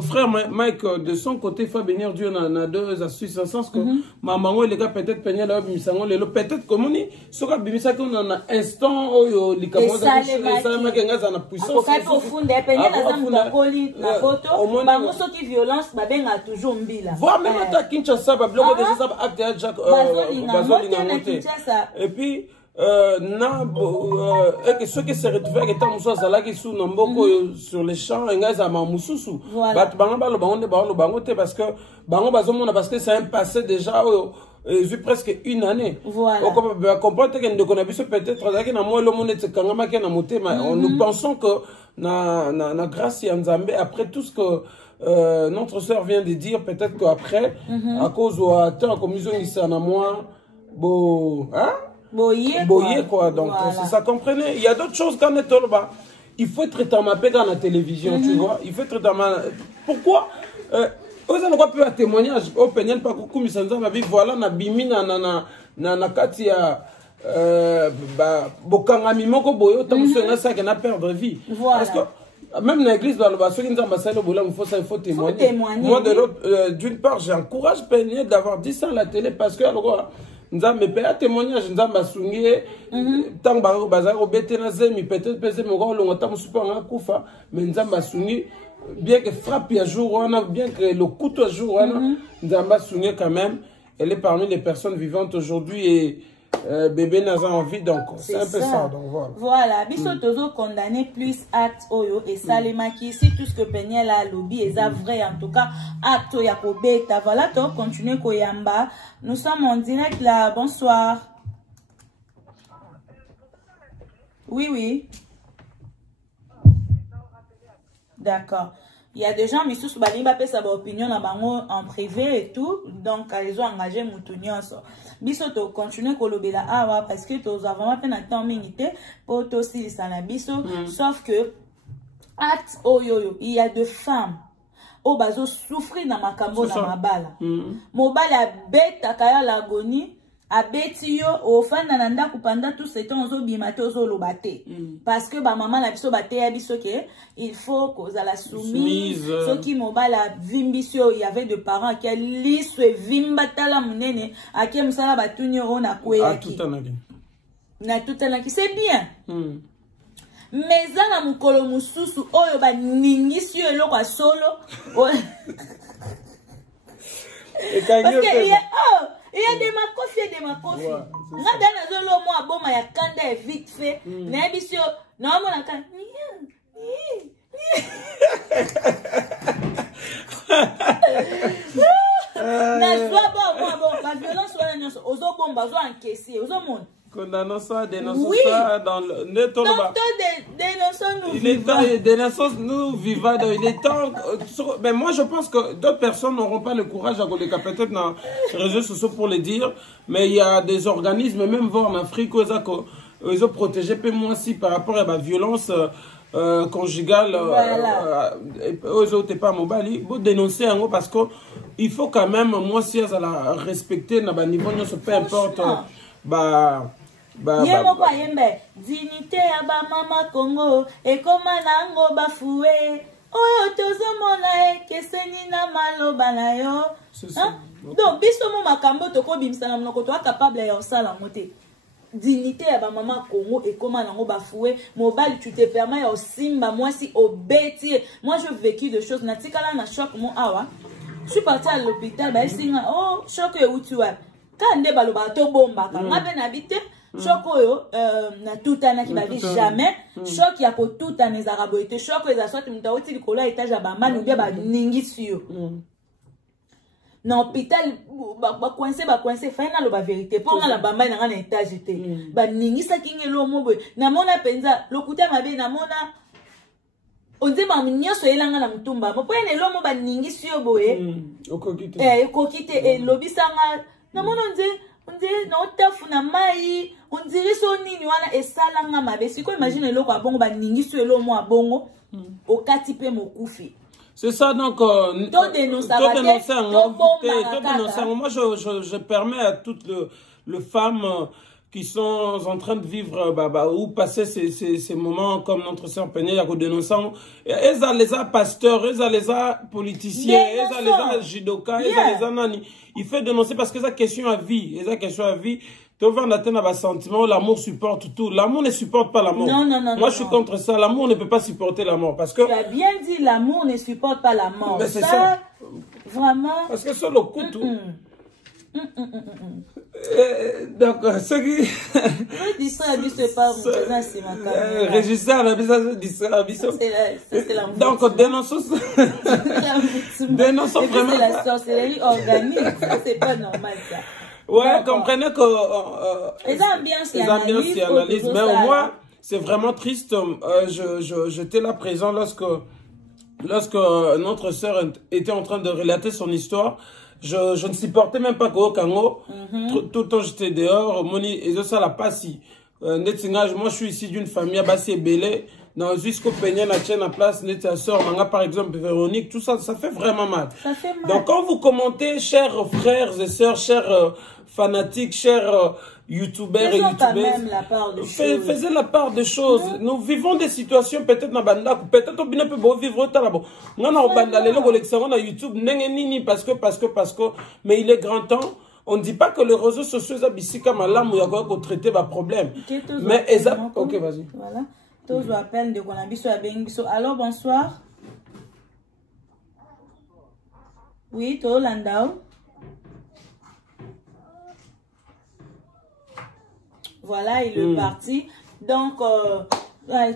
frère Mike de son côté faut bénir Dieu na deux astuces en sens que maman les gars peut-être pénale là misango lelo peut-être comme on ce que bimisa qu'on en a instant oyo likamo za ça makenga za na puissance ko funda pénale za mutakoli na photo bango soki violence babenga toujours mbila voir même à Kinshasa ba bloko déjà ça acte ya Jack et puis et ce qui s'est retrouvé avec tant mususu azalaki sous nomboko sur les champs engaza ma mususu bat bango bango te parce que bango bazomona parce que c'est un passé déjà vu presque une année on comprend que nous connaissons peut-être azalaki na moi le monde te kangama ke na motema nous pensons que na grâce ya Nzambe après tout ce que notre sœur vient de dire peut-être qu'après à cause de attends comme ils ont dit ça na moi bon hein boyer quoi donc voilà. C'est ça comprenez il y a d'autres choses quand on est au bas il faut être tamapé dans la télévision tu vois il faut être tamapé pourquoi vous avez quoi peu à témoignage au pénal pas beaucoup misanza ma vie voilà na bimi na kati ya bokanga mimoko boyo tamuso na ça que na perdre vie parce que même dans l'église dans le bas ceux qui nous ambassent le boulot il faut témoigner moi de l'autre d'une part j'encourage Péniel d'avoir dit ça à la télé parce que alors Nzambe pe a témoignage Nzamba sungi tant ba bazaro betena zemi peut-être pese mo ko longo tam super nga kufa mais Nzamba sungi bien que frappe à jour on bien que le couteau à jour on Nzamba sungi quand même elle est parmi les personnes vivantes aujourd'hui et bébé n'a pas envie donc c'est un peu ça donc voilà biso tozo condamner plus acte oyo et salema qui ici tout ce que Péniel a lobby est vrai en tout cas acte ya kobeta voilà to continuer koyamba nous sommes en direct là bonsoir oui d'accord il y a des gens mais sous balimba pe sa opinion na bango en privé et tout donc ils ont engagé mutunyoso biso to continuer kolobela awa parce que to avons pas na temps minute pour to si ça na biso sauf que acte oyoyo il y a de femmes o bazo souffrir na makambo na mabala mobali abetaka ya lagoni abeti yo ofanda na ndako pendant tout ce temps ozobima te ozoloba te parce que ba maman na biso bateya biso ke il faut kozala soumise soki mobali avimbi yo y avait de parents qui liso evimba tala munene ake mosala batuni oyo na kweyaki na tutanaki c'est bien mais eza na mokolo mosusu oyo baningisi yo eloko ya solo parce que il y a des makofi nga da nazolo mo aboma ya kanda vite fait na bisio na mona kan na soit bon la violence wala nyoso ozo bomba ozo encaisser ozo mon condamnons dénonçons ça dans le dénonçons nous vivons il est temps mais moi je pense que d'autres personnes n'auront pas le courage à coller peut-être dans les réseaux sociaux pour le dire mais il y a des organismes même voir en Afrique ils ont protégé peu moins si par rapport à la violence conjugale aux autres pas mobile pour dénoncer en gros parce que il faut quand même moi si à la respecter na ba niveau peu importe yemoko ayembe dignité ya ba mama Congo ekoma nango bafoué oyo tozomona ekeseni na maloba na yo donc biso mo makambo tokobimisa na monoko to capable ya osala mote dignité ya ba mama Congo ekoma nango bafoué mobali tu te permets ya osimba moi si obeti moi je vécu de choses natikala na choc mo awa je suis partie à l'hôpital ba singa oh choc e utiwa kande baloba to bomba ka ngabe na bité choc oyo na tutana ki bavi jamais choc ya ko tutana ezaka boite choc eza soit muta oti likolo étage ya bamani ou bien ba ningisi yo na hôpital ba coincé faina lo ba vérité pour la bamani na étage te ba ningisa kingelo mobo na mona penza lokuta mabe na mona onze ba nyoso elanga na mutumba mo pene lo mo ba ningisi yo boye okokite e lobisanga na mona onze na otafu na mai ondiri so nini wana esalanga mabe siko imagine eloko abongo baningiso elo mo abongo okati pe mokufi c'est ça donc moi je permets à toutes les femmes qui sont en train de vivre ou passer ces moments comme notre sœur Peña ya ko dénonçant eza les pasteurs eza les politiciens eza les judoka eza les nani il fait dénoncer parce que c'est question à vie tu vas atteindre un sentiment l'amour supporte tout l'amour ne supporte pas la mort moi je suis contre ça l'amour ne peut pas supporter la mort parce que tu as bien dit l'amour ne supporte pas la mort mais c'est ça vraiment parce que sur le coup tout donc ce qui régisseur donc dénonçons vraiment c'est la sorcellerie organique c'est pas normal ça ouais comprenez que les ambiances et analyse mais au moins c'est vraiment triste j'étais là présent lorsque notre sœur était en train de relater son histoire. Je ne supportais même pas qu'au Congo, tout le temps j'étais dehors, et ça la passe. Moi je suis ici d'une famille à Bassi Belé, dans jusqu'au Peña, la chaîne à place, ta soeur, par exemple, Véronique, tout ça, ça fait vraiment mal. Ça fait mal. Donc quand vous commentez, chers frères et sœurs, chers fanatiques, chers youtubeurs et youtubeuses, faisez la part des choses. Nous vivons des situations peut-être dans banda, peut-être on peut pas vivre autant là-bas. On a banda les collections na YouTube, parce que, mais il est grand temps. On ne dit pas que les réseaux sociaux sont ici comme l'amour, il y a quoi qu'on traiter des problèmes. Mais ok, vas-y. Voilà. Tous vous appellent de Konabiso à Bengiso. Alors bonsoir. Oui, to Landau. Voilà, il est parti. Donc,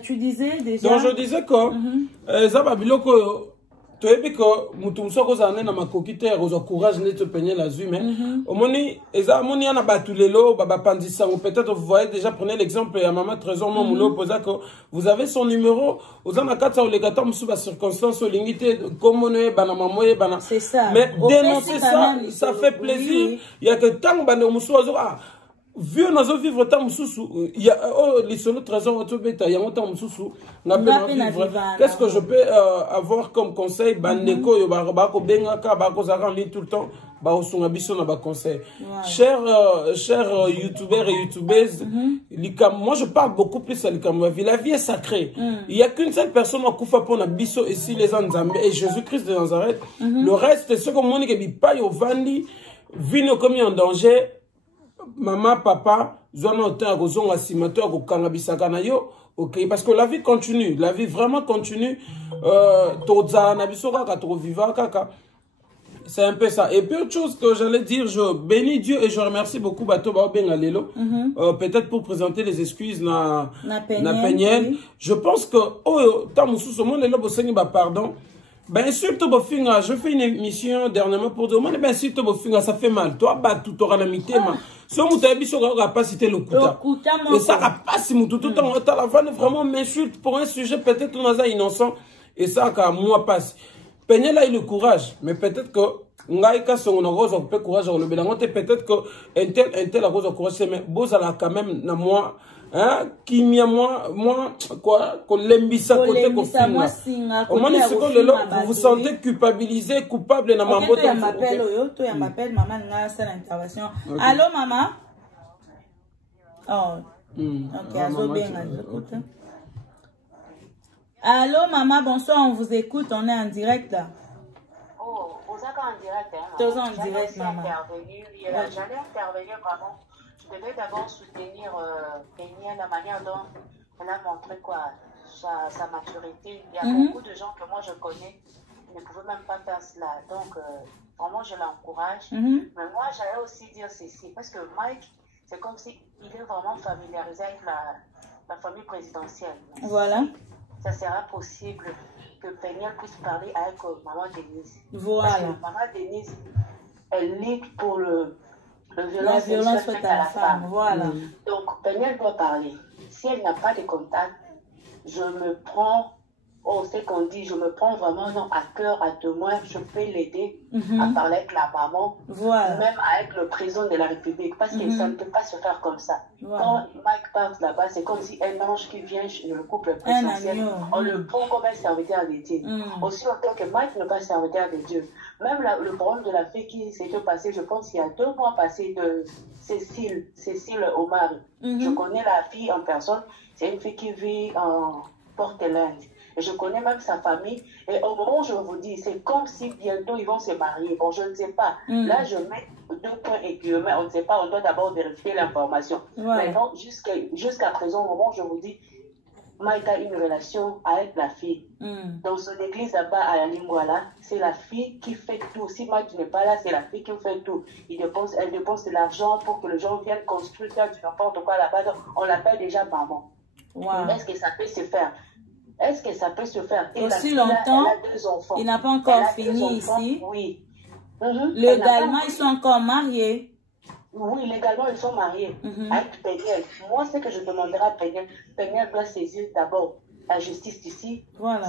tu disais déjà... Donc, je disais que... Zababiloko, tu sais que Moutoumso, quand on a ma coquille, on a courage de te peigner la zue, mais au moni, eza moni ana batulelo, baba pandisa, ou peut-être vous voyez déjà, prenez l'exemple, à maman Trésor, mon moulot, posa que vous avez son numéro, aux anakata ou les gâteaux, moussou, ba circonstance, au limité, comme on est, bana mamoye, bana. C'est ça. Mais dénoncer ça, ça fait plaisir. Il y a que tant que bana moussou, Vu nazo vivre tant mususu, il y a les solo trésor autobeta, il y a tant mususu, qu'est-ce que je peux avoir comme conseil bandeko yo ba ko bengaka ba ko zaka en ligne tout le temps ba osunga biso na ba conseil. Chers youtubeurs et youtubeuses, moi je parle beaucoup plus à l'ikam. La vie est sacrée. Il y a qu'une seule personne à kufa pour na biso ici les Nzambe et Jésus-Christ de Nazareth. Le reste c'est ce que monique bi pa yo vandi vino comme en danger. Maman, papa, ok, parce que la vie continue, la vie vraiment continue. C'est un peu ça. Et puis autre chose que j'allais dire, je bénis Dieu et je remercie beaucoup Bato Baobenga Lelo, peut-être pour présenter les excuses na Peniel. Oui. Je pense que pardon. Ben surtout Bofinga, je fais une émission dernièrement pour dire, ben surtout Bofinga, ça fait mal. Toi, bah tout aura la mité, ma. Si on m'a dit, on n'a pas cité le Kouta. Et ça n'a pas si tout le temps, la vanne vraiment m'insulte pour un sujet peut-être on a innocent. Et ça, quand moi passe. Peniel a eu le courage, mais peut-être que Ngaïka son rose a peu courage au Bélangote, peut-être que un tel a rose au courage, mais Bozala quand même, na moi. Hein, qui m'a moi quoi qu'on l'embissa côté qu'on finit. Au moins vous vous sentez culpabilisé, coupable dans ma moto. Tu m'appelles maman n'a cette intervention. Allô maman. Oh. OK, azo bien écoute. Allô maman, bonsoir, on vous écoute, on est en direct là. Oh, vous êtes en direct hein. Tous en direct maman. J'allais intervenir vraiment. Je devais d'abord soutenir Peniel, la manière dont elle a montré quoi, sa maturité. Il y a beaucoup de gens que moi je connais qui ne pouvaient même pas faire cela. Donc, vraiment, je l'encourage. Mais moi, j'allais aussi dire ceci, parce que Mike, c'est comme s'il est vraiment familiarisé avec la famille présidentielle. Voilà. Ça sera possible que Peniel puisse parler avec maman Denise. Voilà. Parce que maman Denise, elle lutte pour la violence faite à la femme. Voilà. Donc, Peniel doit parler. Si elle n'a pas de contact, je me prends, c'est qu'on dit, je me prends vraiment à cœur, à témoin, je peux l'aider à parler avec la maman, même avec le président de la République, parce que ça ne peut pas se faire comme ça. Quand Mike part là-bas, c'est comme si un ange qui vient chez le couple présidentiel, on le prend comme un serviteur de Dieu. Aussi longtemps que Mike n'est pas serviteur de Dieu. Même le problème de la fille qui s'était passé, je pense qu'il y a 2 mois passés de Cécile Omar. Je connais la fille en personne, c'est une fille qui vit en Portland. Et je connais même sa famille. Et au moment où je vous dis, c'est comme si bientôt ils vont se marier. Bon, je ne sais pas. Là, je mets 2 points et guillemets. On ne sait pas, on doit d'abord vérifier l'information. Maintenant, jusqu'à présent, au moment où je vous dis, Mike a une relation avec la fille. Dans son église là-bas à la Lingwala, c'est la fille qui fait tout. Si Mike n'est pas là, c'est la fille qui fait tout. Elle dépense de l'argent pour que les gens viennent construire, faire du n'importe quoi là-bas. On l'appelle déjà maman. Est-ce que ça peut se faire? Est-ce que ça peut se faire? Et aussi longtemps, elle a 2 enfants. Il n'a pas encore fini ici. Oui. Légalement, ils sont encore mariés. Oui, légalement, ils sont mariés avec Peniel. Moi, ce que je demanderai à Peniel, Peniel doit saisir d'abord la justice ici.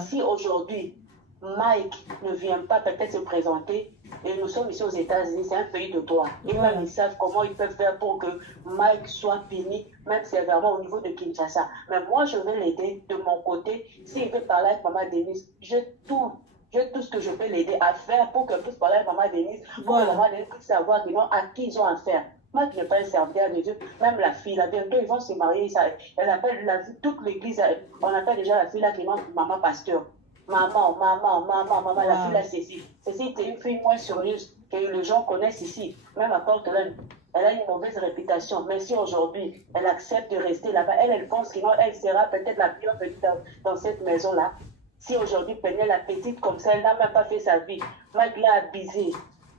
Si aujourd'hui, Mike ne vient pas peut-être se présenter, et nous sommes ici aux États-Unis, c'est un pays de droit. Et même ils savent comment ils peuvent faire pour que Mike soit puni, même sévèrement au niveau de Kinshasa. Mais moi, je vais l'aider de mon côté. S'il veut parler avec maman Denise, j'ai tout ce que je peux l'aider à faire pour qu'elle puisse parler avec maman Denise, pour que maman Denise puisse savoir à qui ils ont affaire. Mike n'est pas un serviteur de Dieu. Même la fille, là, bientôt ils vont se marier. Elle appelle toute l'église, on appelle déjà la fille là qui est maman pasteur. Maman, la fille là, Cécile. Cécile, c'est une fille moins sérieuse que les gens connaissent ici. Même à Portland, elle a une mauvaise réputation. Mais si aujourd'hui, elle accepte de rester là-bas, elle pense qu'elle sera peut-être la pire petite dans cette maison-là. Si aujourd'hui, Peniel, la petite comme ça, elle n'a même pas fait sa vie. Mike l'a abusée.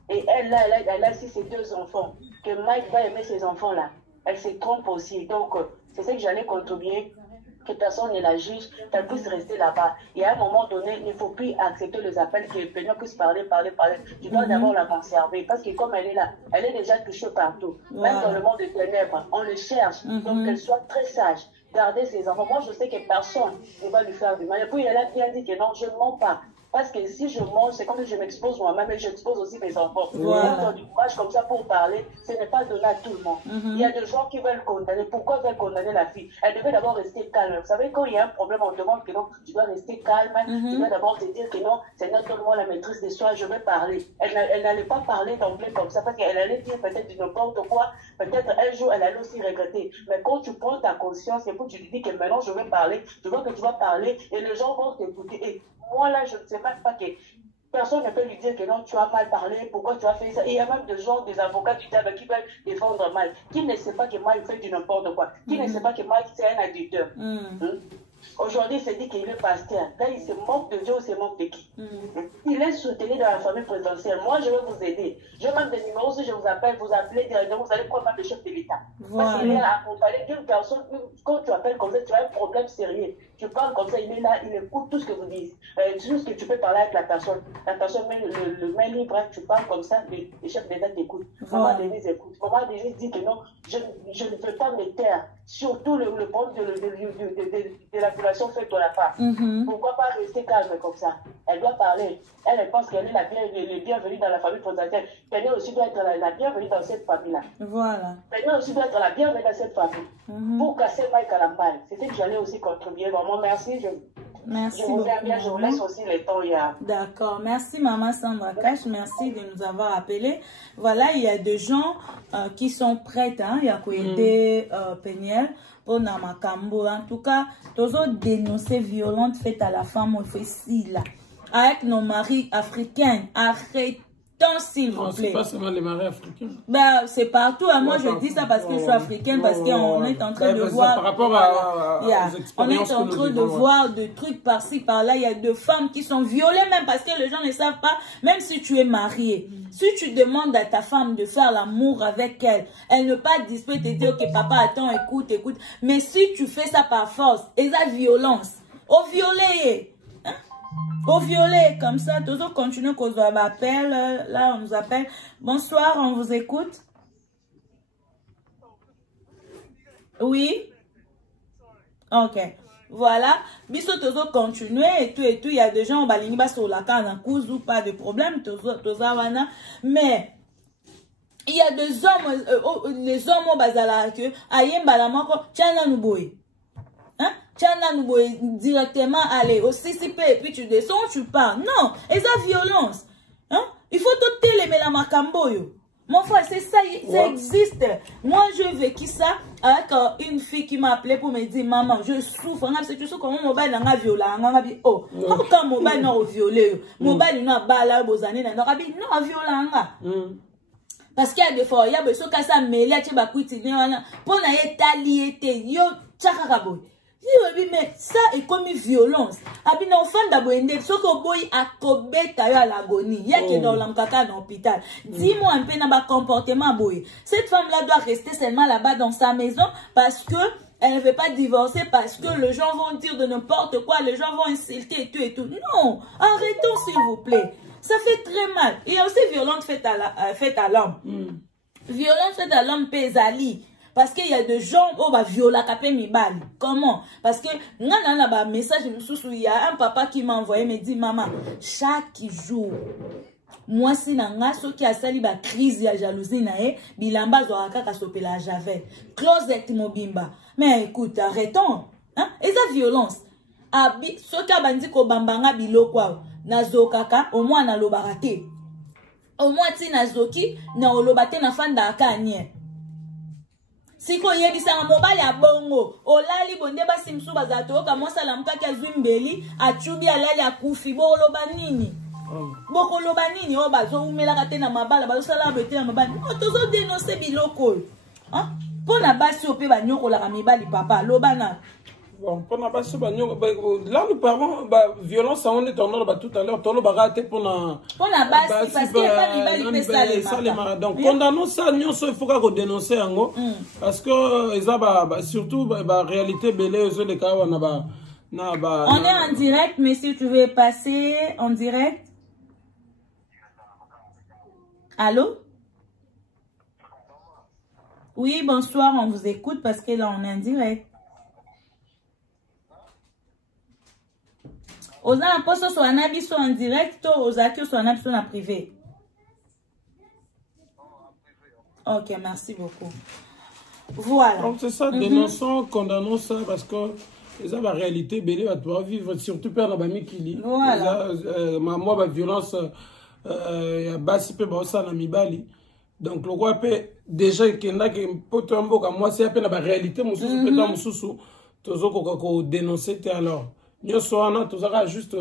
Et elle a aussi ses 2 enfants. Que Mike va aimer ses enfants-là. Elle se trompe aussi. Donc, c'est ça que j'allais contribuer. Que personne ne la juge, qu'elle puisse rester là-bas. Et à un moment donné, il ne faut plus accepter les appels, que Peniel puisse parler. Tu dois d'abord la conserver, parce que comme elle est là, elle est déjà touchée partout. Même dans le monde des ténèbres, on le cherche. Donc qu'elle soit très sage. Garder ses enfants. Moi, je sais que personne ne va lui faire du mal. Et puis, elle a bien dit que non, je ne mens pas. Parce que si je mange, c'est comme si je m'expose moi-même et j'expose aussi mes enfants. Voilà. Quand on du courage comme ça pour parler, ce n'est pas donné à tout le monde. Il y a des gens qui veulent condamner. Pourquoi veulent condamner la fille? Elle devait d'abord rester calme. Vous savez, quand il y a un problème, on demande que non, tu dois rester calme. Tu dois d'abord te dire que non, Seigneur, donne-moi la maîtrise de soi, je vais parler. Elle n'allait pas parler d'emblée comme ça parce qu'elle allait dire peut-être du n'importe quoi. Peut-être un jour, elle allait aussi regretter. Mais quand tu prends ta conscience et que tu te dis que maintenant je vais parler, tu vois que tu vas parler et les gens vont t'écouter. Et moi là, je ne sais même pas que personne ne peut lui dire que non, tu as mal parlé, pourquoi tu as fait ça. Et il y a même des gens, des avocats du diable qui veulent défendre mal, qui ne sait pas que Mike fait du n'importe quoi, qui ne sait pas que Mike c'est un adducteur. Aujourd'hui, il se dit qu'il est pasteur. Là, il se moque de Dieu ou se moque de qui? Il est soutenu dans la famille présidentielle. Moi, je vais vous aider. Je même des numéros, si je vous appelle, vous appelez directement, vous allez prendre même le chef de l'État. Voilà. Parce qu'il est accompagné d'une personne, quand tu appelles comme ça, tu as un problème sérieux. Tu parles comme ça, il est là, il écoute tout ce que vous dites. Tout ce que tu peux parler avec la personne. La personne met le main libre, tu parles comme ça, le chef d'État t'écoute. Maman Denise écoute. Maman Denise dit que non, je ne veux pas me taire. Surtout le problème de la violation faite à la femme. Pourquoi pas rester calme comme ça? Elle doit parler. Elle pense qu'elle est la bienvenue dans la famille présidentielle. Qu'elle aussi doit être la bienvenue dans cette famille-là. Voilà. Elle aussi doit être la bienvenue dans cette famille. Pour casser Mike à la balle. C'est ce que j'allais aussi contribuer. Vraiment, merci. Merci je vous aime bien, je vous laisse aussi le temps. D'accord. Merci, Maman Sandra Cash. Merci de nous avoir appelés. Voilà, il y a des gens qui sont prêts. Il y a quoi aider Peniel pour Namakambo. En tout cas, toujours dénoncer violente faite à la femme ici là. Avec nos maris africains. Arrêtez. S'il vous plaît. C'est pas seulement les maris africains. Ben, c'est partout. Moi, je dis ça parce que je suis africaine, parce qu'on est en train de voir. Par rapport à on est en train de voir des trucs par-ci, par-là. Il y a des femmes qui sont violées, même parce que les gens ne savent pas, même si tu es marié. Si tu demandes à ta femme de faire l'amour avec elle, elle ne pas disposée de te dire, ok, papa, attends, écoute. Mais si tu fais ça par force, et ça violence, au violé. Au violet, comme ça, toujours continue qu'on appelle. Là, on nous appelle. Bonsoir, on vous écoute. Oui? Ok. Voilà. Biso toujours continuer et tout. Il y a des gens, balingi ba sur la canne, ou pas de problème. Mais il y a des hommes, les hommes au bazala que ayem balamako, tiens nous boy. Hein? Tiens, nous directement aller au CCP et puis tu descends, tu pars. Non, et ça violence. Hein? Il faut tout télémer la macambo. Mon frère, c'est ça, ça existe. Moi, je vécu ça avec une fille qui m'a appelé pour me dire, maman, je souffre. C'est tout ça comment mon bail n'a violé. Oh, quand mon bail n'a violé, mon bail n'a pas là, bozane, n'a pas violé. Parce qu'il y a des fois, il y a besoin que ça mêle, tu vas quitter, pour n'aller t'allier, yo, tchakaraboy. Mais ça est comme une violence. Abi na enfant d'abonde, ce que boy a kobeta à l'agonie. Il y a qui dans l'amkaka dans l'hôpital. Dis-moi un peu dans ma comportement boy. Cette femme-là doit rester seulement là-bas dans sa maison parce que elle ne veut pas divorcer parce que les gens vont dire de n'importe quoi, les gens vont insulter et tout et tout. Non, arrêtons s'il vous plaît. Ça fait très mal. Il y a aussi violence faite à l'homme. Violence faite à l'homme pesali. Parce qu'il y a des gens qui ont violé mi bal. Comment? Parce que un message, il y a un papa qui m'a envoyé, me dit, maman, chaque jour, moi si nanga so qui a sali ba crise ya jalousie na e bilamba zo akaka sopela javel closet mobimba. Mais écoute, arrêtons. Hein? Et ça violence. Abi so ka bandi ko bambanga biloko na zokaka au moins na lobarate. Au moins ti na zoki na olobate na fanda akanye. Siko yebisa mobali ya bongo olali bonde basi msu bazato ka mosala mkaki azumbeli achubi alali akufi boloba nini bokoloba nini o bazo umela te na mabala bazo sala bete na mabali o tozo dénoncer biloko hein pona basi ope banyokola ka mibali papa lobana. Bon, là nous parlons violence, on est en ordre tout à l'heure, tout le baraté pour la base parce qu'il n'y a pas de mal. Donc, condamnons ça, nous, il faut qu'on dénonce parce que surtout la réalité belée, les cas on est en direct, mais si tu veux passer en direct. Allô? Oui, bonsoir, on vous écoute parce que là on est en direct. Oza na poste sur un biso en direct, ozaki sur un biso en privé. Ok, merci beaucoup. Voilà. Donc c'est ça, dénonçons, condamnons ça parce que c'est la réalité, Bélé va devoir vivre, surtout père Nabami Kili. Voilà. Moi, la violence, il y a Bassi Peba na Mibali. Donc le roi peut déjà qu'il y a moi c'est à peine la réalité, mon sous peut être mon sous, tous dénoncer alors. Nous sommes juste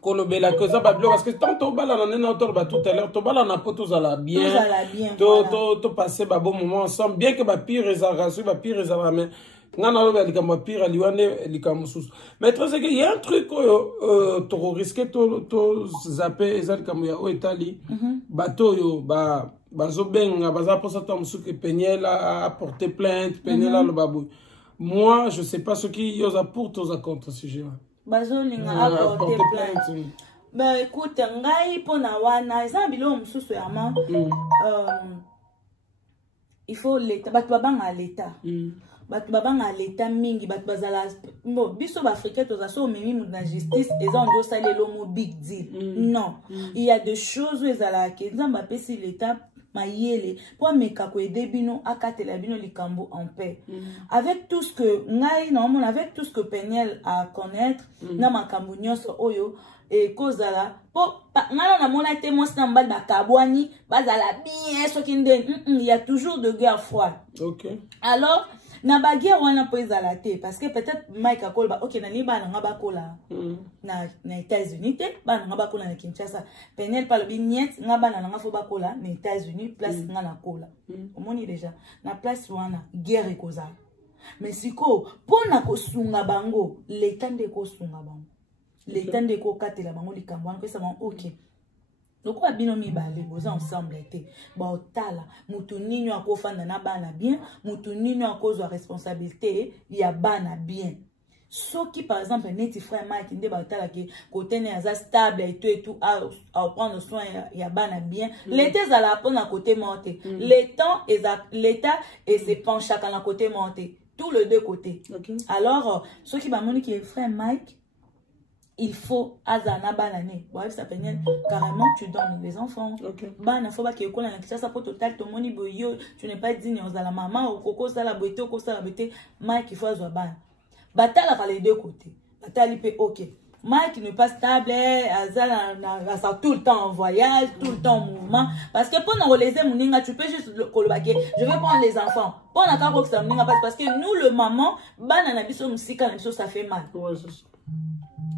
kolobela que ça parce que tant to bala na tout à l'heure to bala na poto za la bien to passer ba bon moment ensemble bien que ba pire réservation ba pire réservation mais ngana lo ba likamba pire liwane likamusus mais très c'est que il y a un truc to risquer to zapper ezal comme ya au Italie bateau yo ba bazobenga baza posa ta musuke Peniel a porté plainte Peniel a le babou. Moi je sais pas ce qui yosa pour tous à contre sujet. Bazolinga apporter plainte. Bah écoute, ngai pona wana eza bilo mususu yama il faut l'état batu babanga l'état. Batu babanga l'état mingi batu bazala bon biso ba africain toza so memi mu na justice eza ndio salelo mo big deal. Non, il y a des choses ezala ke nzamba pesi l'état mayele pour meka ko edebino akatela bino likambo en paix. Avec tout ce que ngai normalement avec tout ce que Peniel a connaître na makambo nyonso oyo et kozala po ngana na mona te mos na mbal bakabwani bazala bien so kinde il y a toujours de guerre froide. OK. Alors na baguerre wana po ezala te parce que peut-être Mike akolba OK na liba na ngaba kola na États-Unis te ba na ngaba kola na Kinshasa Peniel palo bi niet ngaba na ngafo ba kola na États-Unis place ngana kola omoni déjà na place wana guerre ekozala mais siko pona ko sunga bango l'état de ko sunga bango l'état de ko katela bango likambo wana ko ça OK. Donc quoi bino mibale boza ensemble été ba otala mutu ninyo akofanda na bana bien mutu ninyo akozwa responsabilité ya bana bien soki par exemple neti frère Mike nde ba otala ke côté ne aza stable et tout à prendre soin ya bana bien l'état za la pona côté monté l'état et se penche chacun à côté monté tous les deux côtés. Alors ceux qui ba moni ki frère Mike il faut azana banane boy ça Peniel carrément tu donnes les enfants bana faut pas que kola na ça pour total to moni boyo tu n'es pas digne aux la maman ou koko ça la beauté ou ça la beauté Mike il faut azwa bana batala par les deux côtés batali pe OK Mike n'est pas stable azala na ça tout le temps en voyage tout le temps en mouvement parce que pour nous relayer muninga tu peux juste kolobake je vais prendre les enfants pour na ka ko ça muninga parce que nous le maman bana na biso musika na biso ça fait mal.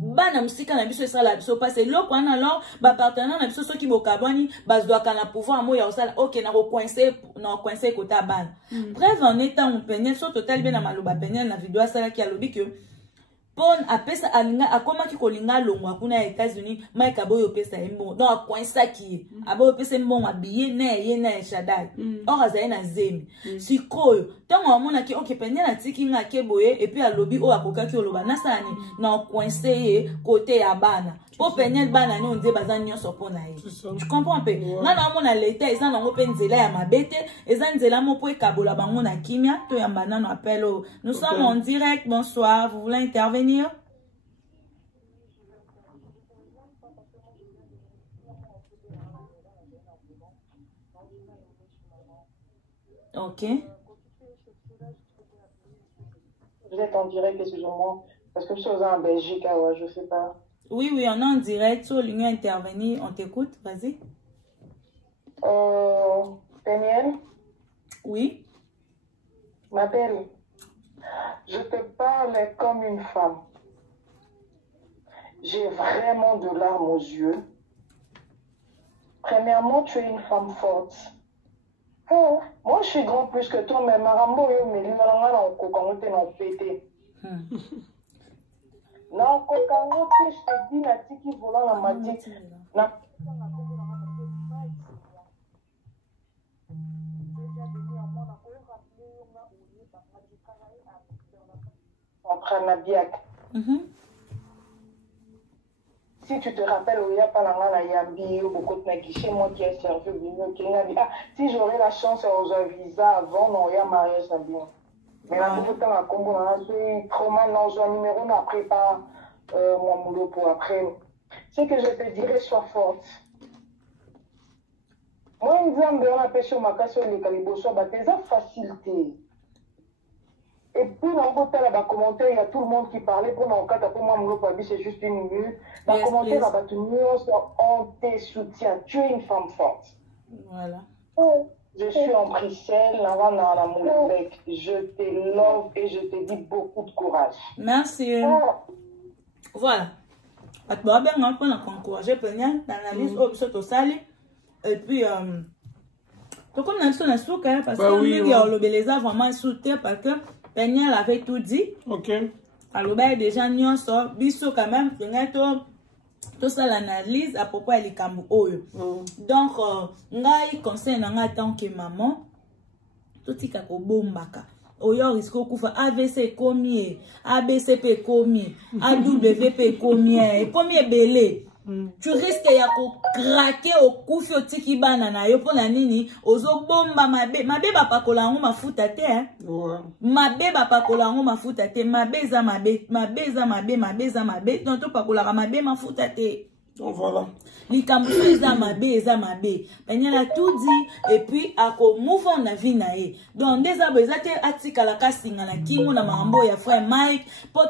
Bana musika na biso esala biso parce loko wana alors ba partenaire na biso soki bokabwani bazwaka na pouvoir mo ya osala OK na coincer kota bana bref en étant on Peniel so total bien na maloba Peniel na vidéo sala ki alobi que pon apesa alinga akoma ki kolinga longwa kuna États-Unis Mike aboyo pesa embo donc akoinsa ki aboyo pesa embo abiye na ye na Shaddai or azaye na zemi sikoyo tango amona ki OK Peniel atiki nga keboye et puis alobi o akoka ki oloba nasani na coinse ye côté ya bana po Peniel bana ni onde bazanyo sopona ye tu comprends pe ngana amona l'état eza nango pe nzela ya mabete eza nzela mo po ekabola bango na kimia to ya banano appelo nous sommes en direct. Bonsoir, vous voulez intervenir? OK. Vous êtes en direct, excusez-moi. Parce que je suis en Belgique, ouais, je sais pas. Oui, on est en direct. Sur l'union intervenir, on t'écoute. Vas-y. Peniel? Oui. Ma belle, je te parle comme une femme. J'ai vraiment de larmes aux yeux. Premièrement, tu es une femme forte. Oh, moi, je suis grand plus que toi, mais Marambo, mais lui, non, je te dis, Natiki, volant la matique. Si tu te rappelles, il y a pas la Yambi ou beaucoup de guichets, moi qui ai servi si j'aurais la chance aux un visa avant, non, il y a mariage à bien. Mais là, beaucoup de temps, à Congo, c'est trop mal, non, j'ai un numéro, on a pris pas. moi, Moulo, pour après. Ce que je te dirais, sois forte. Moi, Nzambe, on appelle sur ma casse, les calibos, soit facilité. Et puis, dans le commentaire, il y a tout le monde qui parlait pour nous. Quand moi, Moulo, c'est juste une minute. Dans le commentaire, on te soutient. Tu es une femme forte. Voilà. Je suis en Bruxelles, je te love et je te dis beaucoup de courage. Merci. Voilà. Je vais encourager Peñal dans l'analyse au Sali. Et puis, comme on a sur souk, parce que les a vraiment soutenu parce que Peñal avait tout dit. Ok. Alors, déjà, nous sommes quand même, tout ça l'analyse à propos de l'Ikambu Oyo. Donc, ngai conseil nanga tant que maman, tout tika ko bombaka. Oyo risque kufa AVC combien, ABCP combien, AWP combien, combien belé. Tu risques ya ko craquer au kufi o tiki banana yo pona nini ozo bomba mabe ba pakola ngo mafuta te hein. Mabe ba pakola ngo mafuta te, mabeza mabe donc to pakola mabe mafuta te. Donc voilà. Likambu eza mabe. Peñal a tout dit et puis ako move on na vie na e. Donc des abezate atika la kasinga na kingo na mambo ya frère Mike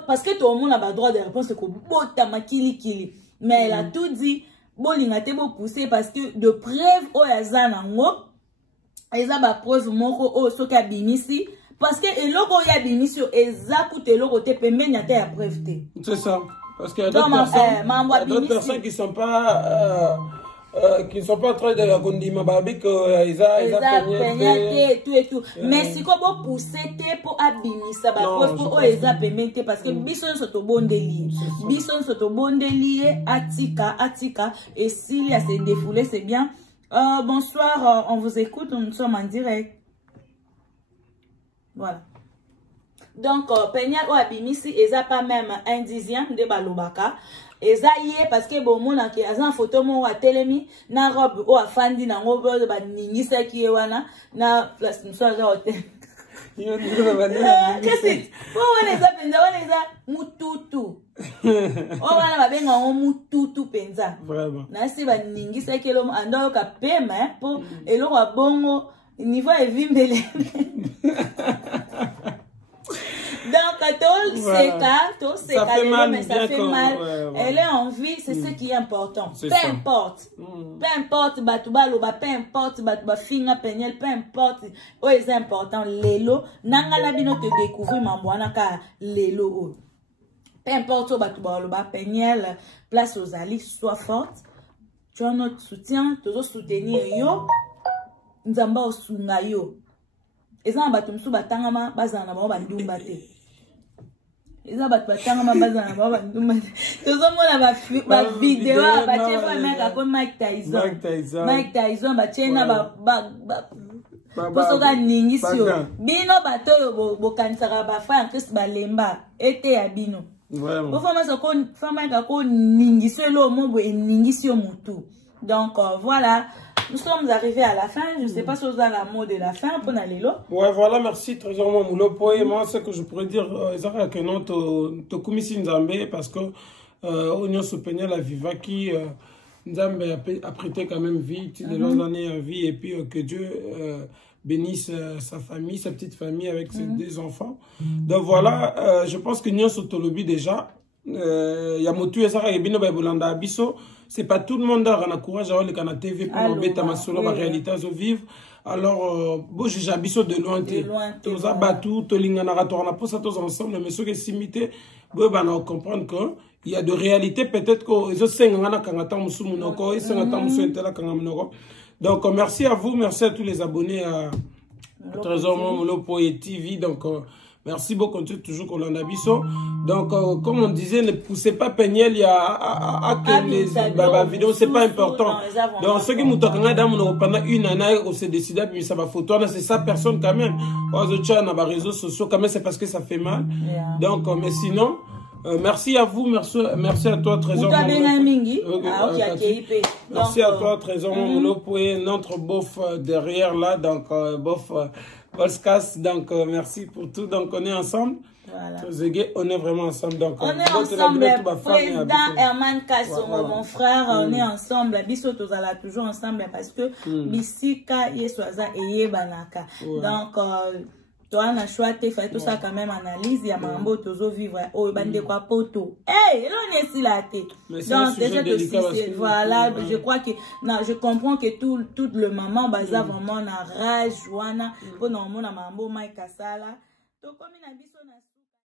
parce que tout le monde a ba droit de réponse ko bota makili. Mais elle a tout dit, bolinga te bo pousser parce que de preuve o yaza nango, eza ba preuve moko o soka bimisi parce que eloko ya bimisi eza koute eloko te pembe nyata ya preuve te. C'est ça. Parce qu'il y a d'autres personnes qui sont pas en train de la condima babi que ils a tout et tout. Mais si ko bo pousser te pour abimisa ba preuve pour o eza pembe te parce que bison soto bondeli. Bison soto bondeli atika et s'il y a ces défoulés c'est bien. Bonsoir, on vous écoute, nous sommes en direct. Voilà. Donc, Peñal ou abimisi, eza pas même un dixième de balobaka. Eza yé parce que bon mon a en photo mon a telemi na robe ou afandi na ngobo ba ningisa ki wana na place nous soit hotel. Qu'est-ce pour on eza mututu. O wana ba benga ngo mututu penza. Vraiment. Na si ba ningisa ki lo ando ka pema pour eloko bongo niveau evimbele. Donc, tout c'est mais ça fait mal. Elle est en vie, c'est ce qui est important. Peu importe. Peu importe, peu importe, finga Peñal, peu importe. C'est important. Lelo, nangala bino te découvrir mamboana ka lelo. Peu importe, Peñal, place aux alliés, sois forte. Tu as notre soutien, tu dois soutenir yo. Nzamba osunga yo. Eza bato msu batangama bazana ba bandumba te. Eza bato batangama bazana ba bandumba te. Tozomona ba vidéo ba chefa meka ko Mike Tyson ba chena ba posoka ningisio. Bino bato yo bokanisaka ba fa en Christ balemba ete ya bino. Vraiment. Bo fama so ko fama ka ko ningisio lo mo bo ningisio mutu. Donc voilà. Nous sommes arrivés à la fin. Je ne sais pas si vous avez la mot de la fin pour aller là. Ouais, voilà, merci Trésor Moulo. Moi, ce que je pourrais dire, c'est que non, tu commis Nzambe parce que Oignon Soupenia la Viva qui Nzambe a prêté quand même vie, de longues années à vie, et puis que Dieu bénisse sa famille, sa petite famille avec ses deux enfants. Donc voilà, je pense que Nyon Sotolobi déjà, Yamotu Ezara et Bino Babolanda Abisso. C'est pas tout le monde qui a courage à aller à la TV pour mettre ma solo la réalité à vivre. Alors, bon, j'ai habité de loin. Tous les abattus, tous les narrateurs, on a posé tous ensemble, mais ceux qui sont imités, on comprendre qu'il y a de réalité. Peut-être que les autres, donc, merci à vous, merci à tous les abonnés à Trésor Moulo TV. Donc, merci beaucoup, on dit toujours qu'on en a biso. Donc, comme on disait, ne poussez pas Peñal, il y a que les vidéos, c'est pas important. Donc, ceux qui m'ont pendant une année, on s'est décidé, puis ça va photo, c'est ça, personne quand même. On a les réseaux sociaux, quand même, c'est parce que ça fait mal. Donc, mais sinon, merci à vous, merci à toi, Trésor merci à toi, Trésor Moulo, pour notre bof derrière là, donc, bof. Volskas, donc merci pour tout, donc on est ensemble. On est vraiment ensemble. Donc, on est ensemble. Président Herman Kassongo, mon frère, on est ensemble. Biso tozala toujours ensemble parce que bisika yeswaza eye banaka. Donc, toi, on a choisi fait tout ça quand même analyse. Il y a mambo tozo vivre. Oh, bande quoi poto. Hey, on est si la tête. Donc déjà aussi, voilà. Je crois que non, je comprends que tout le maman baza vraiment na rage wana. Pour non mon mambo mai kasala. To comme na biso na